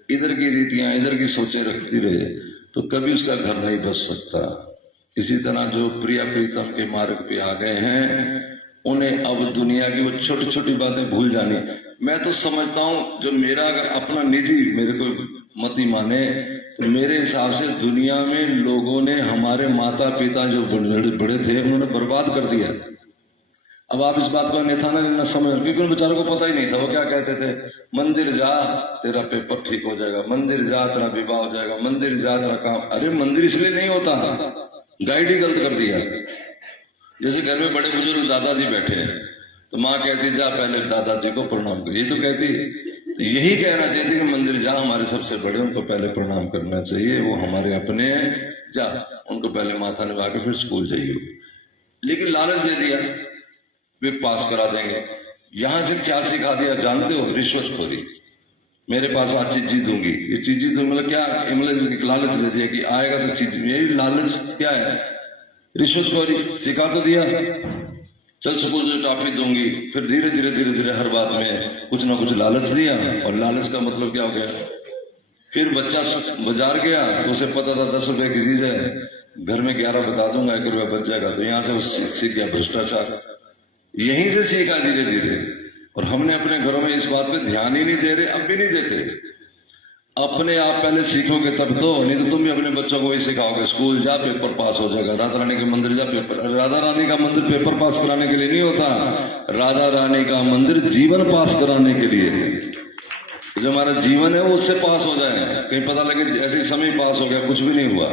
इधर की रीतियां, इधर की सोचें रखती रहे, तो कभी उसका घर नहीं बच सकता। इसी तरह जो प्रिय प्रीतम के मार्ग पे आ गए हैं, उन्हें अब दुनिया की वो छोटी छोटी बातें भूल जानी। मैं तो समझता हूं, जो मेरा अगर अपना निजी मेरे को मति माने, तो मेरे हिसाब से दुनिया में लोगों ने हमारे माता पिता जो बड़े थे, उन्होंने बर्बाद कर दिया। अब आप इस बात को अन्यथा न लेना समझ, क्योंकि उन बेचारों को पता ही नहीं था। वो क्या कहते थे, मंदिर जा तेरा पेपर ठीक हो जाएगा, मंदिर जा तेरा विवाह हो जाएगा, मंदिर जा तेरा काम। अरे मंदिर इसलिए नहीं होता, गाइड ही गलत कर दिया। जैसे घर में बड़े बुजुर्ग दादाजी बैठे हैं तो माँ कहती जा पहले दादाजी को प्रणाम कर, ये तो कहती, तो यही कहना चाहिए कि मंदिर जा, हमारे सबसे बड़े उनको पहले प्रणाम करना चाहिए, वो हमारे अपने हैं, जा उनको पहले माथा निभा के फिर स्कूल जाइए। लेकिन लालच दे दिया, वे पास करा देंगे। यहां से क्या सिखा दिया जानते हो, रिश्वतखोरी। मेरे पास आज चीजी दूंगी, ये चीजी दूंगी मतलब क्या, मतलब लालच दे दिया कि आएगा तो चीज, यही लालच क्या है, रिश्वतखोरी। सिखा तो दिया, चल स्कूल से टॉफी दूंगी, फिर धीरे धीरे धीरे धीरे हर बात में कुछ ना कुछ लालच दिया। और लालच का मतलब क्या हो गया, फिर बच्चा बाजार गया तो उसे पता था 10 रुपए की चीज है, घर में 11 बता दूंगा 1 रुपया बच जाएगा, तो यहां से सीख गया भ्रष्टाचार। यहीं से सीखा धीरे धीरे। और हमने अपने घरों में इस बात पे ध्यान ही नहीं दे रहे, अब भी नहीं देते। अपने आप पहले सीखोगे तब तो, नहीं तो तुम भी अपने बच्चों को वही सिखाओगे, स्कूल जा पेपर पास हो जाएगा, राधा रानी के मंदिर जा पेपर। राधा रानी का मंदिर पेपर पास कराने के लिए नहीं होता, राधा रानी का मंदिर जीवन पास कराने के लिए। जो हमारा जीवन है वो उससे पास हो जाए, कहीं पता लगे ऐसे ही समय पास हो गया, कुछ भी नहीं हुआ।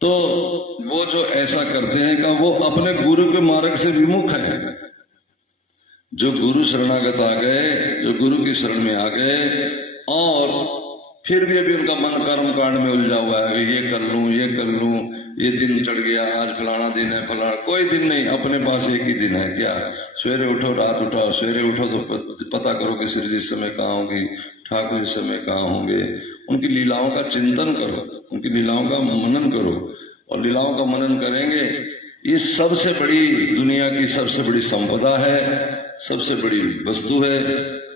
तो वो जो ऐसा करते हैं का वो अपने गुरु के मार्ग से विमुख है। जो गुरु शरणागत आ गए, जो गुरु की शरण में आ गए, और फिर भी अभी उनका मन कर्म कांड में उलझा हुआ है, ये कर लूं, ये कर लूं, ये दिन चढ़ गया, आज फलाना दिन है, फलाना। कोई दिन नहीं, अपने पास एक ही दिन है, क्या, सवेरे उठो रात उठाओ, सवेरे उठो तो पता करो कि श्री जी इस समय कहाँ होंगी, ठाकुर इस समय कहाँ होंगे, उनकी लीलाओं का चिंतन करो, उनकी लीलाओं का मनन करो। और लीलाओं का मनन करेंगे, ये सबसे बड़ी दुनिया की सबसे बड़ी संपदा है, सबसे बड़ी वस्तु है,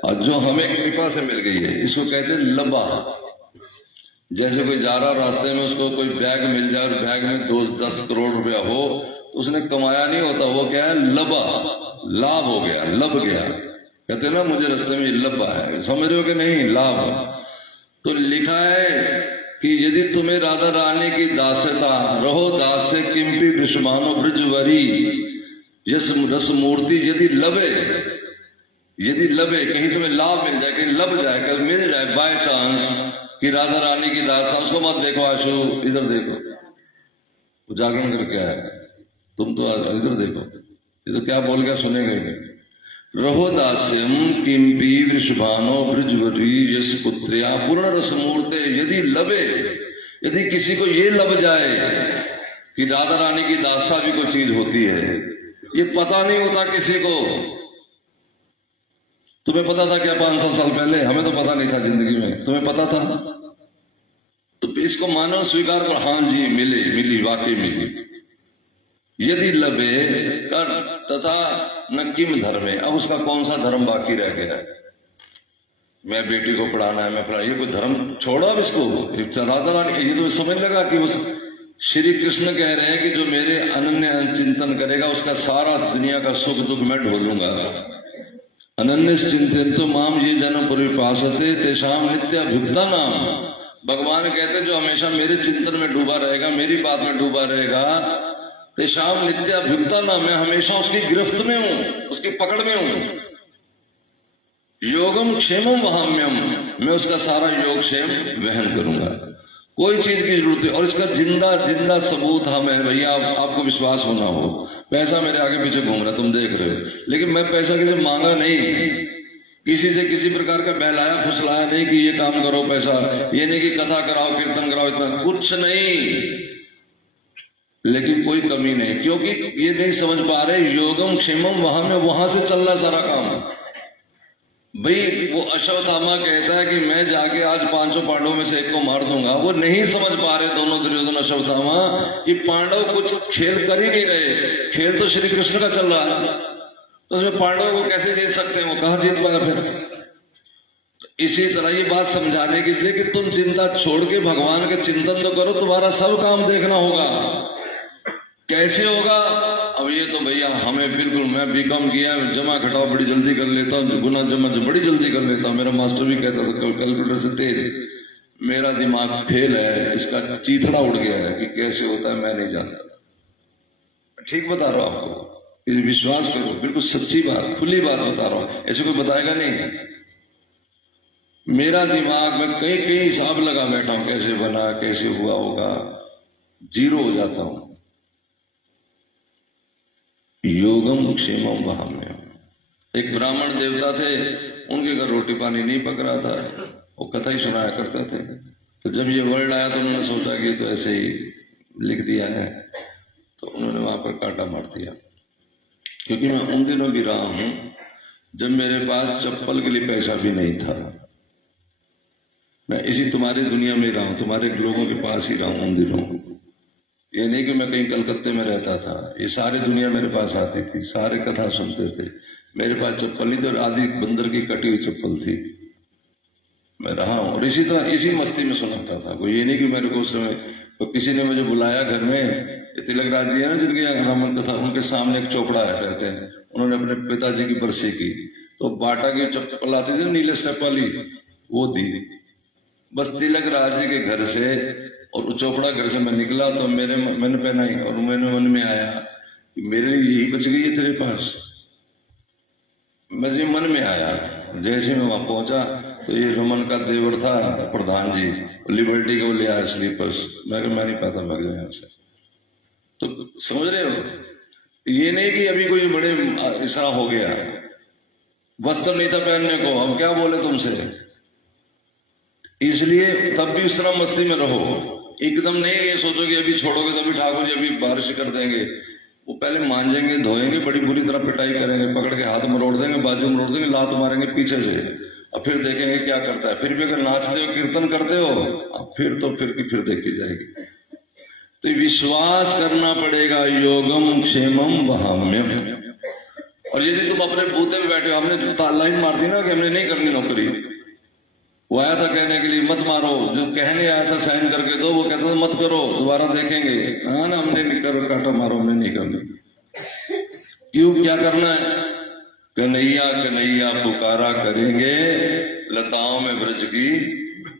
और जो हमें कृपा से मिल गई है। इसको कहते हैं लबा। जैसे कोई जा रहा रास्ते में, उसको कोई बैग मिल जाए और बैग में 2-10 करोड़ रुपया हो, तो उसने कमाया नहीं होता, वो क्या है, लबा, लाभ हो गया, लब गया। कहते ना मुझे रास्ते में लबा है, समझ रहे हो कि नहीं, लाभ। तो लिखा है कि यदि तुम्हें राधा रानी की दास्यता, रहो दास्य किंपि विषमानो ब्रजवरी, यस रस मूर्ति यदि लबे, यदि लबे, कहीं तुम्हें लाभ मिल जाए, कहीं लब जाए, कहीं मिल जाए बाय चांस कि राधा रानी की दास्ता, उसको मत देखो आशु, इधर देखो, वो जागरण करके आया, तुम तो इधर देखो, ये तो क्या बोल गया सुनेंगे। रहो दास्यम किंपि वृषभानो ब्रजवरी यस पुत्र्या पूर्ण रस मूर्ते यदि लबे, यदि किसी को ये लब जाए कि राधा रानी की दास्ता भी कोई चीज होती है, ये पता नहीं होता किसी को। तुम्हें पता था क्या 500 साल पहले? हमें तो पता नहीं था जिंदगी में, तुम्हें पता था? तो इसको मानो, स्वीकार करो, हाँ जी मिली, मिली, वाकई मिली। यदि लबे कर तथा न किम धर्म है, अब उसका कौन सा धर्म बाकी रह गया है? मैं बेटी को पढ़ाना है, मैं पढ़ा, ये कोई धर्म छोड़ो अब इसको। राधा रानी, ये तो समझ लगा कि उस श्री कृष्ण कह रहे हैं कि जो मेरे अनन्य चिंतन करेगा उसका सारा दुनिया का सुख दुख मैं ढोलूंगा। अनन्य चिंतन तो माम ये जन्म परिपासते तेषाम नित्य अभियुक्ता नाम। भगवान कहते जो हमेशा मेरे चिंतन में डूबा रहेगा, मेरी बात में डूबा रहेगा, तेषाम नित्य अभियुक्ता नाम, मैं हमेशा उसकी गिरफ्त में हूं, उसकी पकड़ में हूं। योगम क्षेमम वहाम्यम, मैं उसका सारा योग क्षेम वहन करूंगा, कोई चीज की जरूरत है। और इसका जिंदा जिंदा सबूत हम है भैया, आपको विश्वास होना हो। पैसा मेरे आगे पीछे घूम रहा है, तुम देख रहे हो, लेकिन मैं पैसा किसी मांगा नहीं, किसी से किसी प्रकार का बहलाया फुसलाया नहीं कि ये काम करो पैसा, ये नहीं कि कथा कराओ कीर्तन कराओ, इतना कुछ नहीं। लेकिन कोई कमी नहीं, क्योंकि ये नहीं समझ पा रहे योगम क्षेमम वहां से चल रहा सारा काम। भाई वो अश्वत्थामा कहता है कि मैं जाके आज 500 पांडवों में से एक को मार दूंगा, वो नहीं समझ पा रहे दोनों दुर्योधन अश्वत्थामा कि पांडव कुछ खेल कर ही नहीं रहे, खेल तो श्री कृष्ण का चल रहा है, तो उसमें पांडव को कैसे जीत सकते हैं, वो कहां जीत पाया फिर। तो इसी तरह ये बात समझाने के लिए कि तुम चिंता छोड़ के भगवान के चिंतन तो करो, तुम्हारा सब काम देखना होगा। कैसे होगा? अब ये तो भैया हमें बिल्कुल, मैं बीकॉम किया, जमा घटाओ बड़ी जल्दी कर लेता हूँ, गुना जमा बड़ी जल्दी कर लेता हूँ। मेरा मास्टर भी कहता था कैलकुलेटर से तेज, मेरा दिमाग फेल है, इसका चीथड़ा उड़ गया है कि कैसे होता है मैं नहीं जानता। ठीक बता रहा हूं आपको, ये विश्वास करो, बिल्कुल सच्ची बात, खुली बात बता रहा हूं, ऐसे कोई बताएगा नहीं। मेरा दिमाग में कई कई हिसाब लगा बैठा हूं, कैसे बना, कैसे हुआ होगा, जीरो हो जाता हूं। योगम क्षेमम वहाम्यम। एक ब्राह्मण देवता थे, उनके घर रोटी पानी नहीं पक रहा था, वो कथा ही सुनाया करते थे। तो जब ये वर्ड आया तो उन्होंने सोचा कि तो ऐसे ही लिख दिया है, तो उन्होंने वहां पर कांटा मार दिया। क्योंकि मैं उन दिनों भी रहा हूं जब मेरे पास चप्पल के लिए पैसा भी नहीं था। मैं इसी तुम्हारी दुनिया में रहा हूं, तुम्हारे लोगों के पास ही रहा हूं उन दिनों। ये नहीं कि मैं कहीं कलकत्ते में रहता था, ये सारी दुनिया मेरे पास आती थी, सारे कथा सुनते थे। मेरे पास चप्पल ही तो आदि बंदर की कटी हुई चप्पल थी। मैं रहा हूं और इसी तरह इसी मस्ती में सुनाता था। कोई ये नहीं कि मेरे को उस समय तो किसी ने मुझे बुलाया घर में, तिलक राज जी है ना जिनके यहाँ रामन कथा, उनके सामने एक चोपड़ा है कहते हैं, उन्होंने अपने पिताजी की बरसी की, तो बाटा की चप्पल आती थी नीले स्टेप वाली, वो दी। बस तिलक राज जी के घर से और चोपड़ा घर से मैं निकला तो मैंने पहनाई और मैंने मन में आया कि मेरे लिए यही बच गई है तेरे पास। मुझे मन में आया, जैसे मैं वहां पहुंचा तो ये रमन का देवर था प्रधान जी, लिबर्टी को ले आया स्लीपर्स। मैं नहीं पाता, भाग गया यहाँ से। तो समझ रहे हो, ये नहीं कि अभी कोई बड़े ऐसा हो गया, वस्त्र नहीं था पहनने को, हम क्या बोले तुमसे। इसलिए तब भी उस तरह मस्ती में रहो, एकदम नहीं ये सोचो कि अभी छोड़ोगे तो अभी ठाकुर जी अभी बारिश कर देंगे। वो पहले मांजेंगे, धोएंगे, बड़ी बुरी तरह पिटाई करेंगे, पकड़ के हाथ मरोड़ देंगे, बाजू मरोड़ देंगे, लात मारेंगे पीछे से, और फिर देखेंगे क्या करता है। फिर भी अगर नाचते हो, कीर्तन करते हो, फिर देखी जाएगी। तो विश्वास करना पड़ेगा, योगम क्षेमम वहाम्यम। और यदि तुम अपने बूते में बैठे हो, हमने लाइन मार दी ना कि हमने नहीं करनी नौकरी, वो आया था कहने के लिए मत मारो, जो कहने आया था साइन करके दो, वो कहता था मत करो, दोबारा देखेंगे। हाँ ना, हमने नहीं कर, काटा मारो, हमने नहीं करनी। क्यों, क्या करना है? कन्हैया कन्हैया पुकारा करेंगे, लताओं में ब्रज की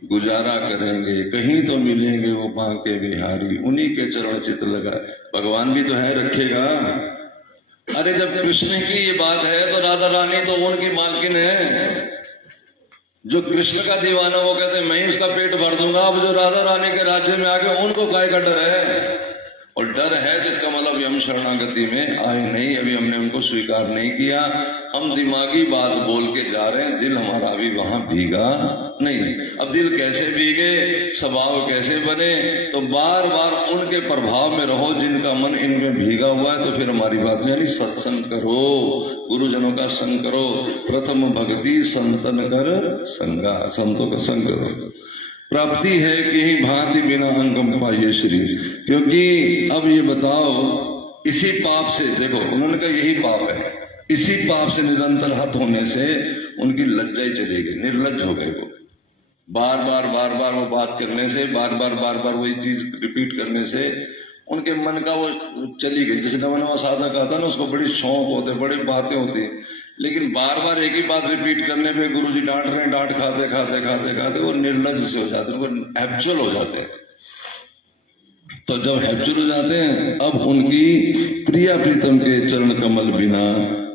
गुजारा करेंगे, कहीं तो मिलेंगे वो बांके बिहारी, उन्हीं के चरण चित लगा। भगवान भी तो है, रखेगा। अरे जब कृष्ण की ये बात है तो राधा रानी तो उनकी मालकिन है। जो कृष्ण का दीवाना वो कहते हैं मैं ही उसका पेट भर दूंगा। अब जो राधा रानी के राज्य में आके उनको काय का डर है, और डर है जिसका मतलब हम शरणागति में आए नहीं, अभी हमने उनको स्वीकार नहीं किया। हम दिमागी बात बोल के जा रहे हैं, दिल हमारा अभी वहां भीगा नहीं। अब दिल कैसे भीगे, स्वभाव कैसे बने, तो बार बार उनके प्रभाव में रहो जिनका मन इनमें भीगा हुआ है। तो फिर हमारी बात यानी सत्संग करो, गुरुजनों का संग करो। प्रथम भक्ति संतन कर संगा, संतों का संग करो। प्राप्ति है कि ही भांति बिना अंगम पाइए श्री। क्योंकि अब ये बताओ, इसी पाप से, देखो उन्होंने कहा यही पाप है, इसी पाप से निरंतर हत होने से उनकी लज्जा ही चली गई, निर्लज्ज हो गए वो। बार बार वो बात करने से, बार बार वही चीज रिपीट करने से उनके मन का वो चली गई। जैसे नवा साधक आता ना, उसको बड़ी शौक होते, बड़ी बातें होती, लेकिन बार बार एक ही बात रिपीट करने पे गुरुजी डांट रहे हैं, डांट खाते वो निर्लज्ज से हो जाते हैं, वो हैप्चुअल हो जाते हैं। तो जब हैप्चुअल हो जाते हैं, अब उनकी प्रिया प्रीतम के चरण कमल बिना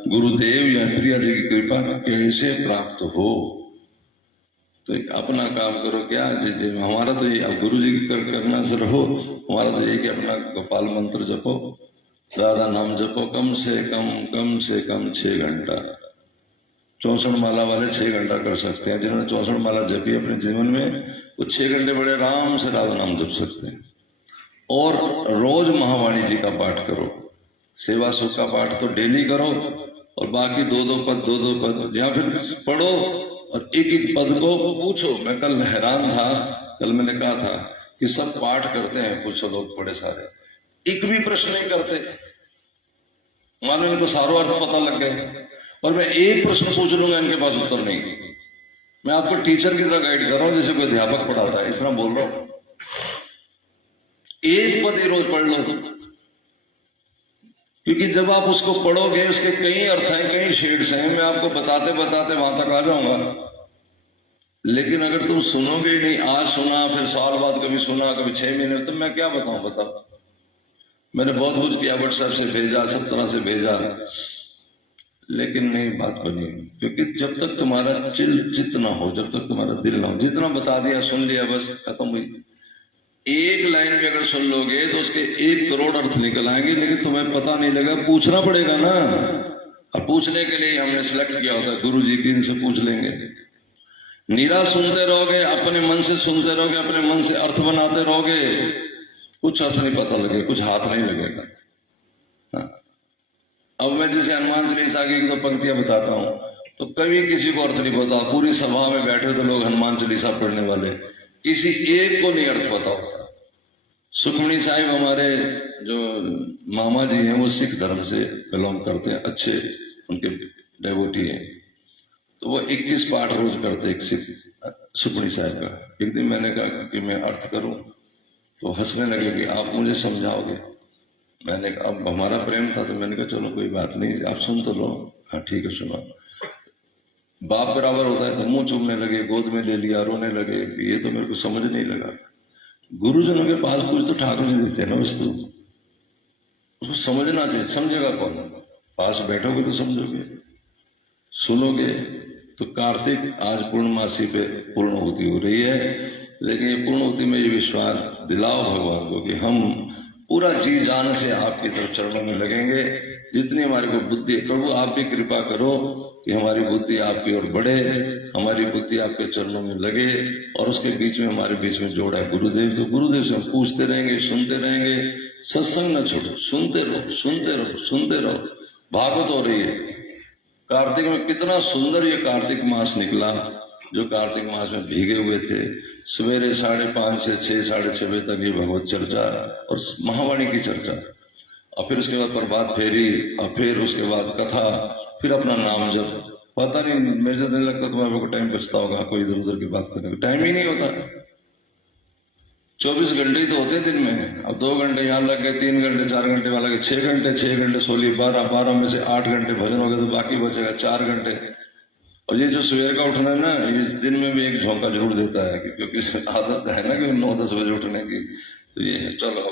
गुरुदेव या प्रिया जी की कृपा कैसे प्राप्त हो। तो अपना काम करो। क्या हमारा तो ये, अब गुरु जी की करना से रहो, हमारा तो ये कि अपना गोपाल मंत्र जपो, राधा नाम जपो, कम से कम 6 घंटा। 64 माला वाले 6 घंटा कर सकते हैं। जिन्होंने 64 माला जपी अपने जीवन में, वो 6 घंटे बड़े आराम से राधा नाम जप सकते हैं। और रोज महावाणी जी का पाठ करो, सेवा सुख का पाठ तो डेली करो, और बाकी दो पद या फिर पढ़ो और एक पद को पूछो। मैं कल हैरान था, कल मैंने कहा था कि सब पाठ करते हैं, कुछ लोग बड़े सारे एक भी प्रश्न नहीं करते, मानो इनको सारो अर्थ पता लग गए, और मैं एक प्रश्न पूछ लूंगा इनके पास उत्तर नहीं। मैं आपको टीचर की तरह गाइड कर रहा हूं, जैसे कोई अध्यापक पढ़ाता है, इस तरह बोल रहा हूं। एक पद ही रोज पढ़ लो, क्योंकि जब आप उसको पढ़ोगे उसके कई अर्थ हैं, कई शेड्स हैं, मैं आपको बताते वहां तक आ जाऊंगा। लेकिन अगर तुम सुनोगे ही नहीं, आज सुना फिर साल बाद कभी सुना, कभी 6 महीने, तो मैं क्या बताऊं, बताओ। मैंने बहुत कुछ किया, व्हाट्सएप से भेजा, सब तरह से भेजा, लेकिन नहीं बात बनी। क्योंकि जब तक तुम्हारा चित्त ना हो, जब तक तुम्हारा दिल ना हो, जितना बता दिया सुन लिया बस खत्म हुई। एक लाइन भी अगर सुन लोगे तो उसके 1 करोड़ अर्थ निकल आएंगे, लेकिन तुम्हें पता नहीं लगा, पूछना पड़ेगा ना। अब पूछने के लिए हमने सिलेक्ट किया होता है गुरु जी की, इनसे पूछ लेंगे। नीरा सुनते रहोगे, अपने मन से सुनते रहोगे, अपने मन से अर्थ बनाते रहोगे, कुछ अर्थ नहीं पता लगेगा, कुछ हाथ नहीं लगेगा। हाँ। अब मैं जैसे हनुमान चालीसा की 2 पंक्तियां बताता हूं, तो कभी किसी को अर्थ नहीं पता, पूरी सभा में बैठे तो लोग हनुमान चालीसा पढ़ने वाले, किसी एक को नहीं अर्थ पता होता। सुखमणी साहिब हमारे जो मामा जी हैं, वो सिख धर्म से बिलोंग करते हैं, अच्छे उनके डेवोटी हैं, तो वो 21 पाठ रोज करते एक सिख सुखमणी साहिब का। एक दिन मैंने कहा कि मैं अर्थ करूं, तो हंसने लगे कि आप मुझे समझाओगे। मैंने कहा अब हमारा प्रेम था, तो मैंने कहा चलो कोई बात नहीं, आप सुन तो लो। हाँ ठीक है सुना। बाप बराबर होता है तो मुंह चूमने लगे, गोद में ले लिया, रोने लगे। ये तो मेरे को समझ नहीं लगा। गुरुजनों के पास कुछ तो ठाकुर जी देते हैं ना वस्तु, उसको समझना चाहिए। समझेगा कौन? पास बैठोगे तो समझोगे, सुनोगे। तो कार्तिक आज पूर्णमासी पे पूर्णहोती हो रही है, लेकिन ये पूर्णहोती में ये विश्वास दिलाओ भगवान को कि हम पूरा जी जान से आपकी तरफ चरणों में लगेंगे। जितनी हमारे को बुद्धि, प्रभु आप भी कृपा करो कि हमारी बुद्धि आपकी ओर बढ़े, हमारी बुद्धि आपके चरणों में लगे, और उसके बीच में हमारे बीच में जोड़ा है गुरुदेव। तो गुरुदेव से हम पूछते रहेंगे, सुनते रहेंगे, सत्संग न छोड़ो, सुनते रहो, सुनते रहो, सुनते रहो। भागवत हो रही है। कार्तिक में कितना सुंदर ये कार्तिक मास निकला, जो कार्तिक मास में भीगे हुए थे। सवेरे 5:30 से 6, 6:30 बजे तक ये भगवत चर्चा और महावाणी की चर्चा, और फिर उसके बाद प्रभात फेरी, और फिर उसके बाद कथा, फिर अपना नाम जप। पता नहीं, मेरे से नहीं लगता तुम्हारे को टाइम बचता होगा कोई इधर उधर की बात करने का। टाइम ही नहीं होता। 24 घंटे ही तो होते दिन में। अब 2 घंटे यहाँ लग गए, 3 घंटे 4 घंटे वहां लगे, 6 घंटे 6 घंटे 16, 12 में से 8 घंटे भजन हो गए, तो बाकी बचेगा 4 घंटे। और ये जो सवेर का उठना है ना, इस दिन में भी एक झोंका जरूर देता है, क्योंकि आदत है ना कि 9-10 बजे उठने की। तो ये चलो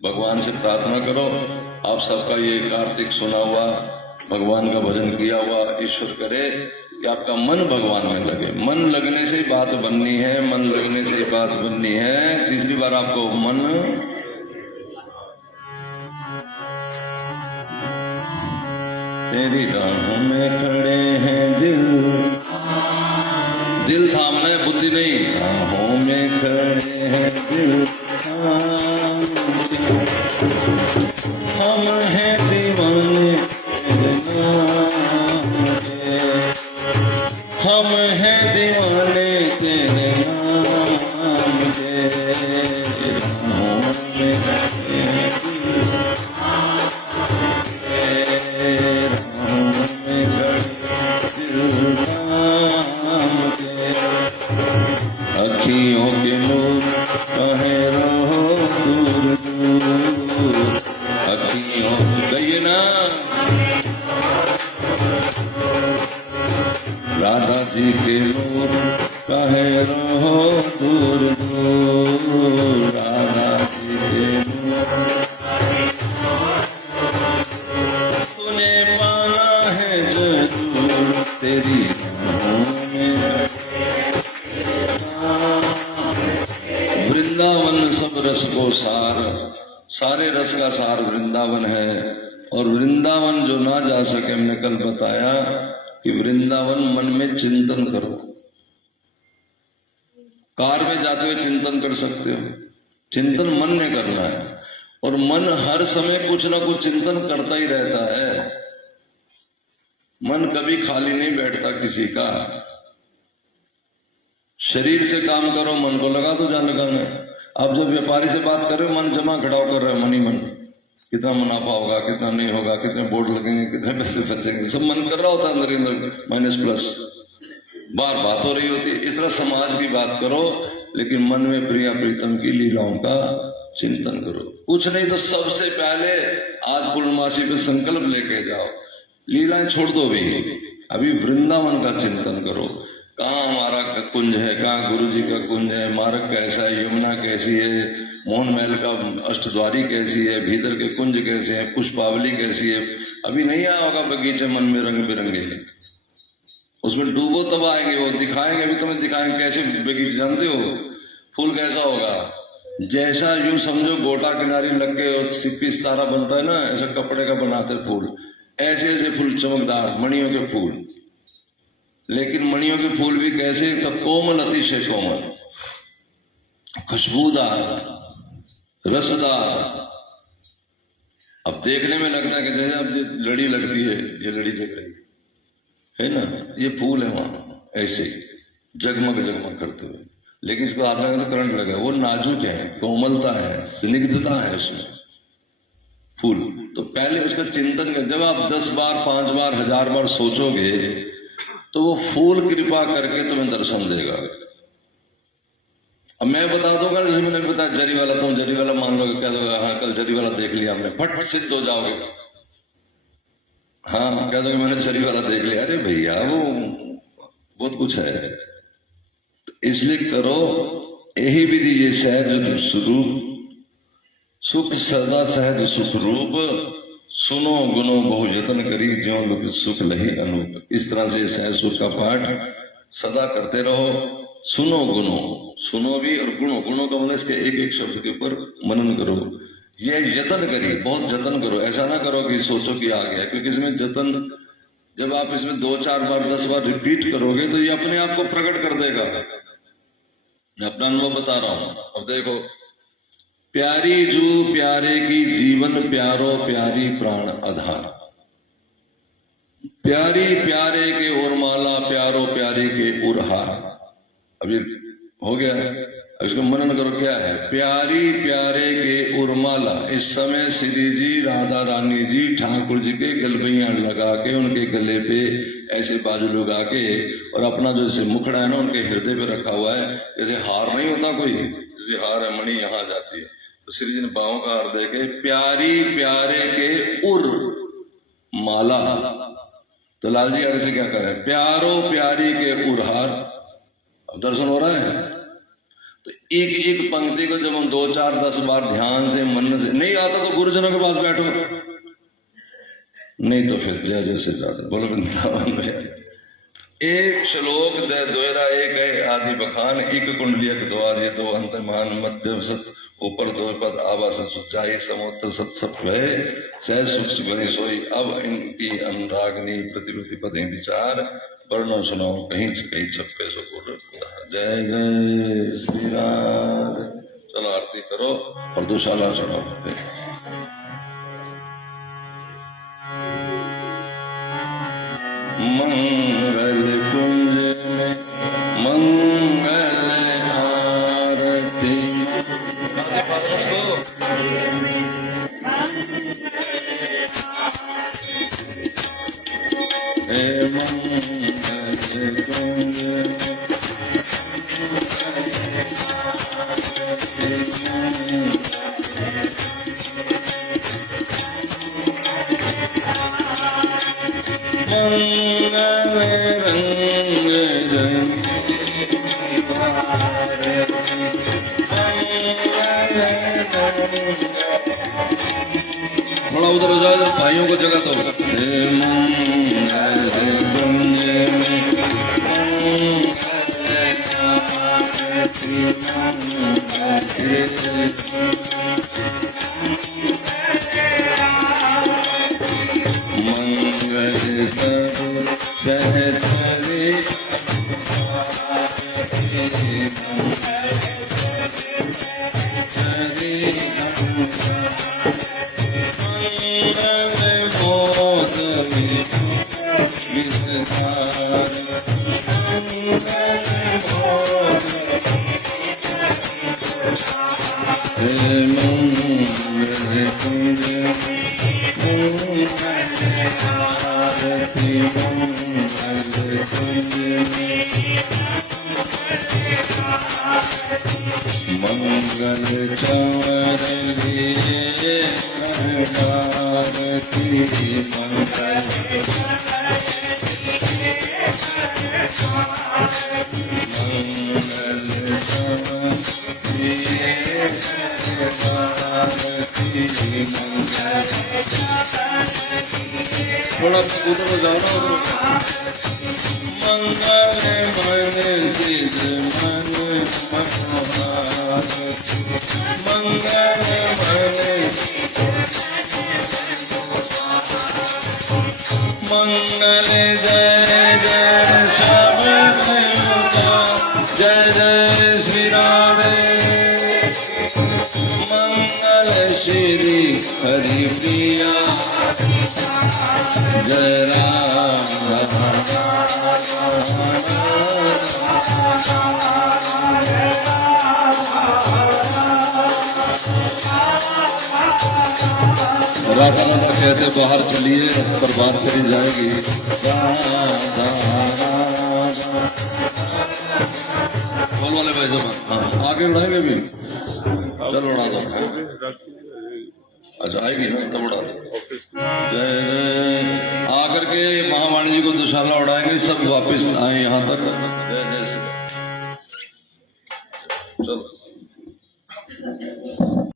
भगवान से प्रार्थना करो, आप सबका ये कार्तिक सुना हुआ, भगवान का भजन किया हुआ, ईश्वर करे कि आपका मन भगवान में लगे। मन लगने से बात बननी है, मन लगने से बात बननी है। तीसरी बार आपको मन, तेरी राहों में खड़े हैं दिल, दिल थामना है, बुद्धि नहीं। राहों में खड़े हैं दिल, हम हैं दीवाने तेरे नाम के, हम हैं दीवाने तेरे नाम के। राहों में खड़े हैं दिल, अखियों के नूर कहे रहो दूर दूर, अखियों गई ना राधा जी के नूर कहे रहो दूर दूर, राधा जी के नूर तूने पाना है जरूर, तेरी वृंदावन सब रस को सार, सारे रस का सार वृंदावन है। और वृंदावन जो ना जा सके, हमने कल बताया कि वृंदावन मन में चिंतन करो। कार में जाते हुए चिंतन कर सकते हो, चिंतन मन में करना है। और मन हर समय कुछ ना कुछ चिंतन करता ही रहता है। मन कभी खाली नहीं बैठता किसी का। शरीर से काम करो, मन को लगा दो जहां लगाना है। आप जब व्यापारी से बात कर रहे हो, मन जमा घटाव कर रहे हो, मन ही मन। कितना मुनाफा होगा, कितना नहीं होगा, कितने बोर्ड लगेंगे, कितने पैसे बचेंगे, सब मन कर रहा होता है अंदर अंदर, माइनस प्लस बार बात हो रही होती है। इस तरह समाज की बात करो, लेकिन मन में प्रिया प्रीतम की लीलाओं का चिंतन करो। कुछ नहीं तो सबसे पहले आज पूर्णमासी पे संकल्प लेके जाओ, लीलाएं छोड़ दो भी, अभी वृंदावन का चिंतन करो। कहाँ हमारा कुंज है, कहाँ गुरु जी का कुंज है, मार्ग कैसा है, यमुना कैसी है, मोहन महल का अष्टद्वारी कैसी है, भीतर के कुंज कैसे हैं, पुष्पावली कैसी है। अभी नहीं आया होगा बगीचे मन में रंग बिरंगे, उसमें डूबो तब आएंगे, वो दिखाएंगे, अभी तुम्हें दिखाएंगे कैसे बगीचे। जानते हो फूल कैसा होगा? जैसा यूं समझो गोटा किनारी लग के सिक्की सितारा बनता है ना, ऐसा कपड़े का बनाते फूल, ऐसे ऐसे फूल चमकदार मणियों के फूल। लेकिन मणियों के फूल भी कैसे? तो कोमल, अतिशय कोमल, खुशबूदार, रसदार। अब देखने में लगता है कि जैसे अब ये लड़ी लगती है, ये लड़ी देख रही है ना, ये फूल है वहां ऐसे ही जगमग जगमग करते हुए। लेकिन इसको हाथ लगा तो करंट लगा, वो नाजुक है, कोमलता है, स्निग्धता है उसमें फूल। तो पहले उसका चिंतन कर, जब आप 10 बार 5 बार 1000 बार सोचोगे तो वो फूल कृपा करके तुम्हें दर्शन देगा। अब मैं बता दूंगा, जैसे मैंने बताया जरी वाला, तुम जरी वाला मान लोगे, कह दोगे हाँ कल जरी वाला देख लिया हमने, फट सिद्ध हो जाओगे। हाँ कह दोगे मैंने जरी वाला देख लिया। अरे भैया वो बहुत कुछ है, तो इसलिए करो यही विधि, ये सहज स्वरूप सुख सदा सहज सुख रूप, सुनो गुनो बहु जतन करी, ज्यों लोग सुख लही अनूप। इस तरह से सहज सुख का पाठ सदा करते रहो। सुनो गुनो, सुनो भी और गुणों, गुणों का मतलब इसके एक एक शब्द के ऊपर मनन करो। ये यतन करी, बहुत जतन करो। ऐसा ना करो कि सोचो कि आ गया, क्योंकि इसमें जतन, जब आप इसमें 2-4 बार 10 बार रिपीट करोगे तो ये अपने आप को प्रकट कर देगा। मैं अपना अनुभव बता रहा हूं। अब देखो, प्यारी जू प्यारे की जीवन प्यारो, प्यारी प्राण आधार। प्यारी प्यारे के उर्माला, प्यारो प्यारी के उरहार। अभी हो गया, अब इसको मनन करो। क्या है? प्यारी प्यारे के उर्माला। इस समय श्री जी राधा रानी जी ठाकुर जी के गलबैयां लगा के, उनके गले पे ऐसे बाजू लगा के, और अपना जो जैसे मुखड़ा है ना उनके हृदय पे रखा हुआ है, जैसे हार नहीं होता कोई, जैसे हार है मणि यहाँ जाती है, तो श्री जी ने बाहों का हार दे के प्यारी प्यारे के उर माला। तो लाल जी आगे से क्या करें? प्यारो प्यारी के उरहार। अब दर्शन हो रहा है। तो एक एक पंक्ति को जब हम 2-4-10 बार ध्यान से मन से, नहीं आता तो गुरुजनों के पास बैठो, नहीं तो फिर जय जय से जाते बोलो वृंदावन में। एक श्लोक जय दोहरा एक है आदि बखान, एक कुंडलियक द्वार, ये 2 अंतमान मध्य सत, ऊपर 2 पद आवास सुचाई, समोत्र सत सब गए, सहज सुख बनी सोई। अब इनकी अनुरागनी प्रतिवृत्ति पदे विचार, वर्णो सुनाओ कहीं कहीं छप्पे सो बोल। जय जय श्री राधे। चलो आरती करो और दुशाला सुनाओ। मंगल कुंज में मंगल आरती, हे मंगल कुंज मंगल रंग थोड़ा उधर हो जाए, भाइयों को जगह दो। मंगल सब सहचरे मंगल चौरंगी आरती मंगल मंगल चौरंगी कूदो को जाओ ना उधर। मंगल मन सिद्ध मन मनोहर, मंगल मन मंगल जय जय शब्द का, जय जय श्री राधे। मंगल श्री हरि प्रिया, जय राम राधा राधा कहते बाहर चलिए बर्बाद करी जाएगी। राधा राधा बोल वाले भाई साहब, हाँ आगे उड़ाएंगे भी, चलो उड़ा दो। अच्छा आएगी ना तब उड़ा दो। जय आकर के महावाणी जी को दुशाला उड़ाएंगे, सब वापस आए यहाँ तक। जय जय श्री, चलो।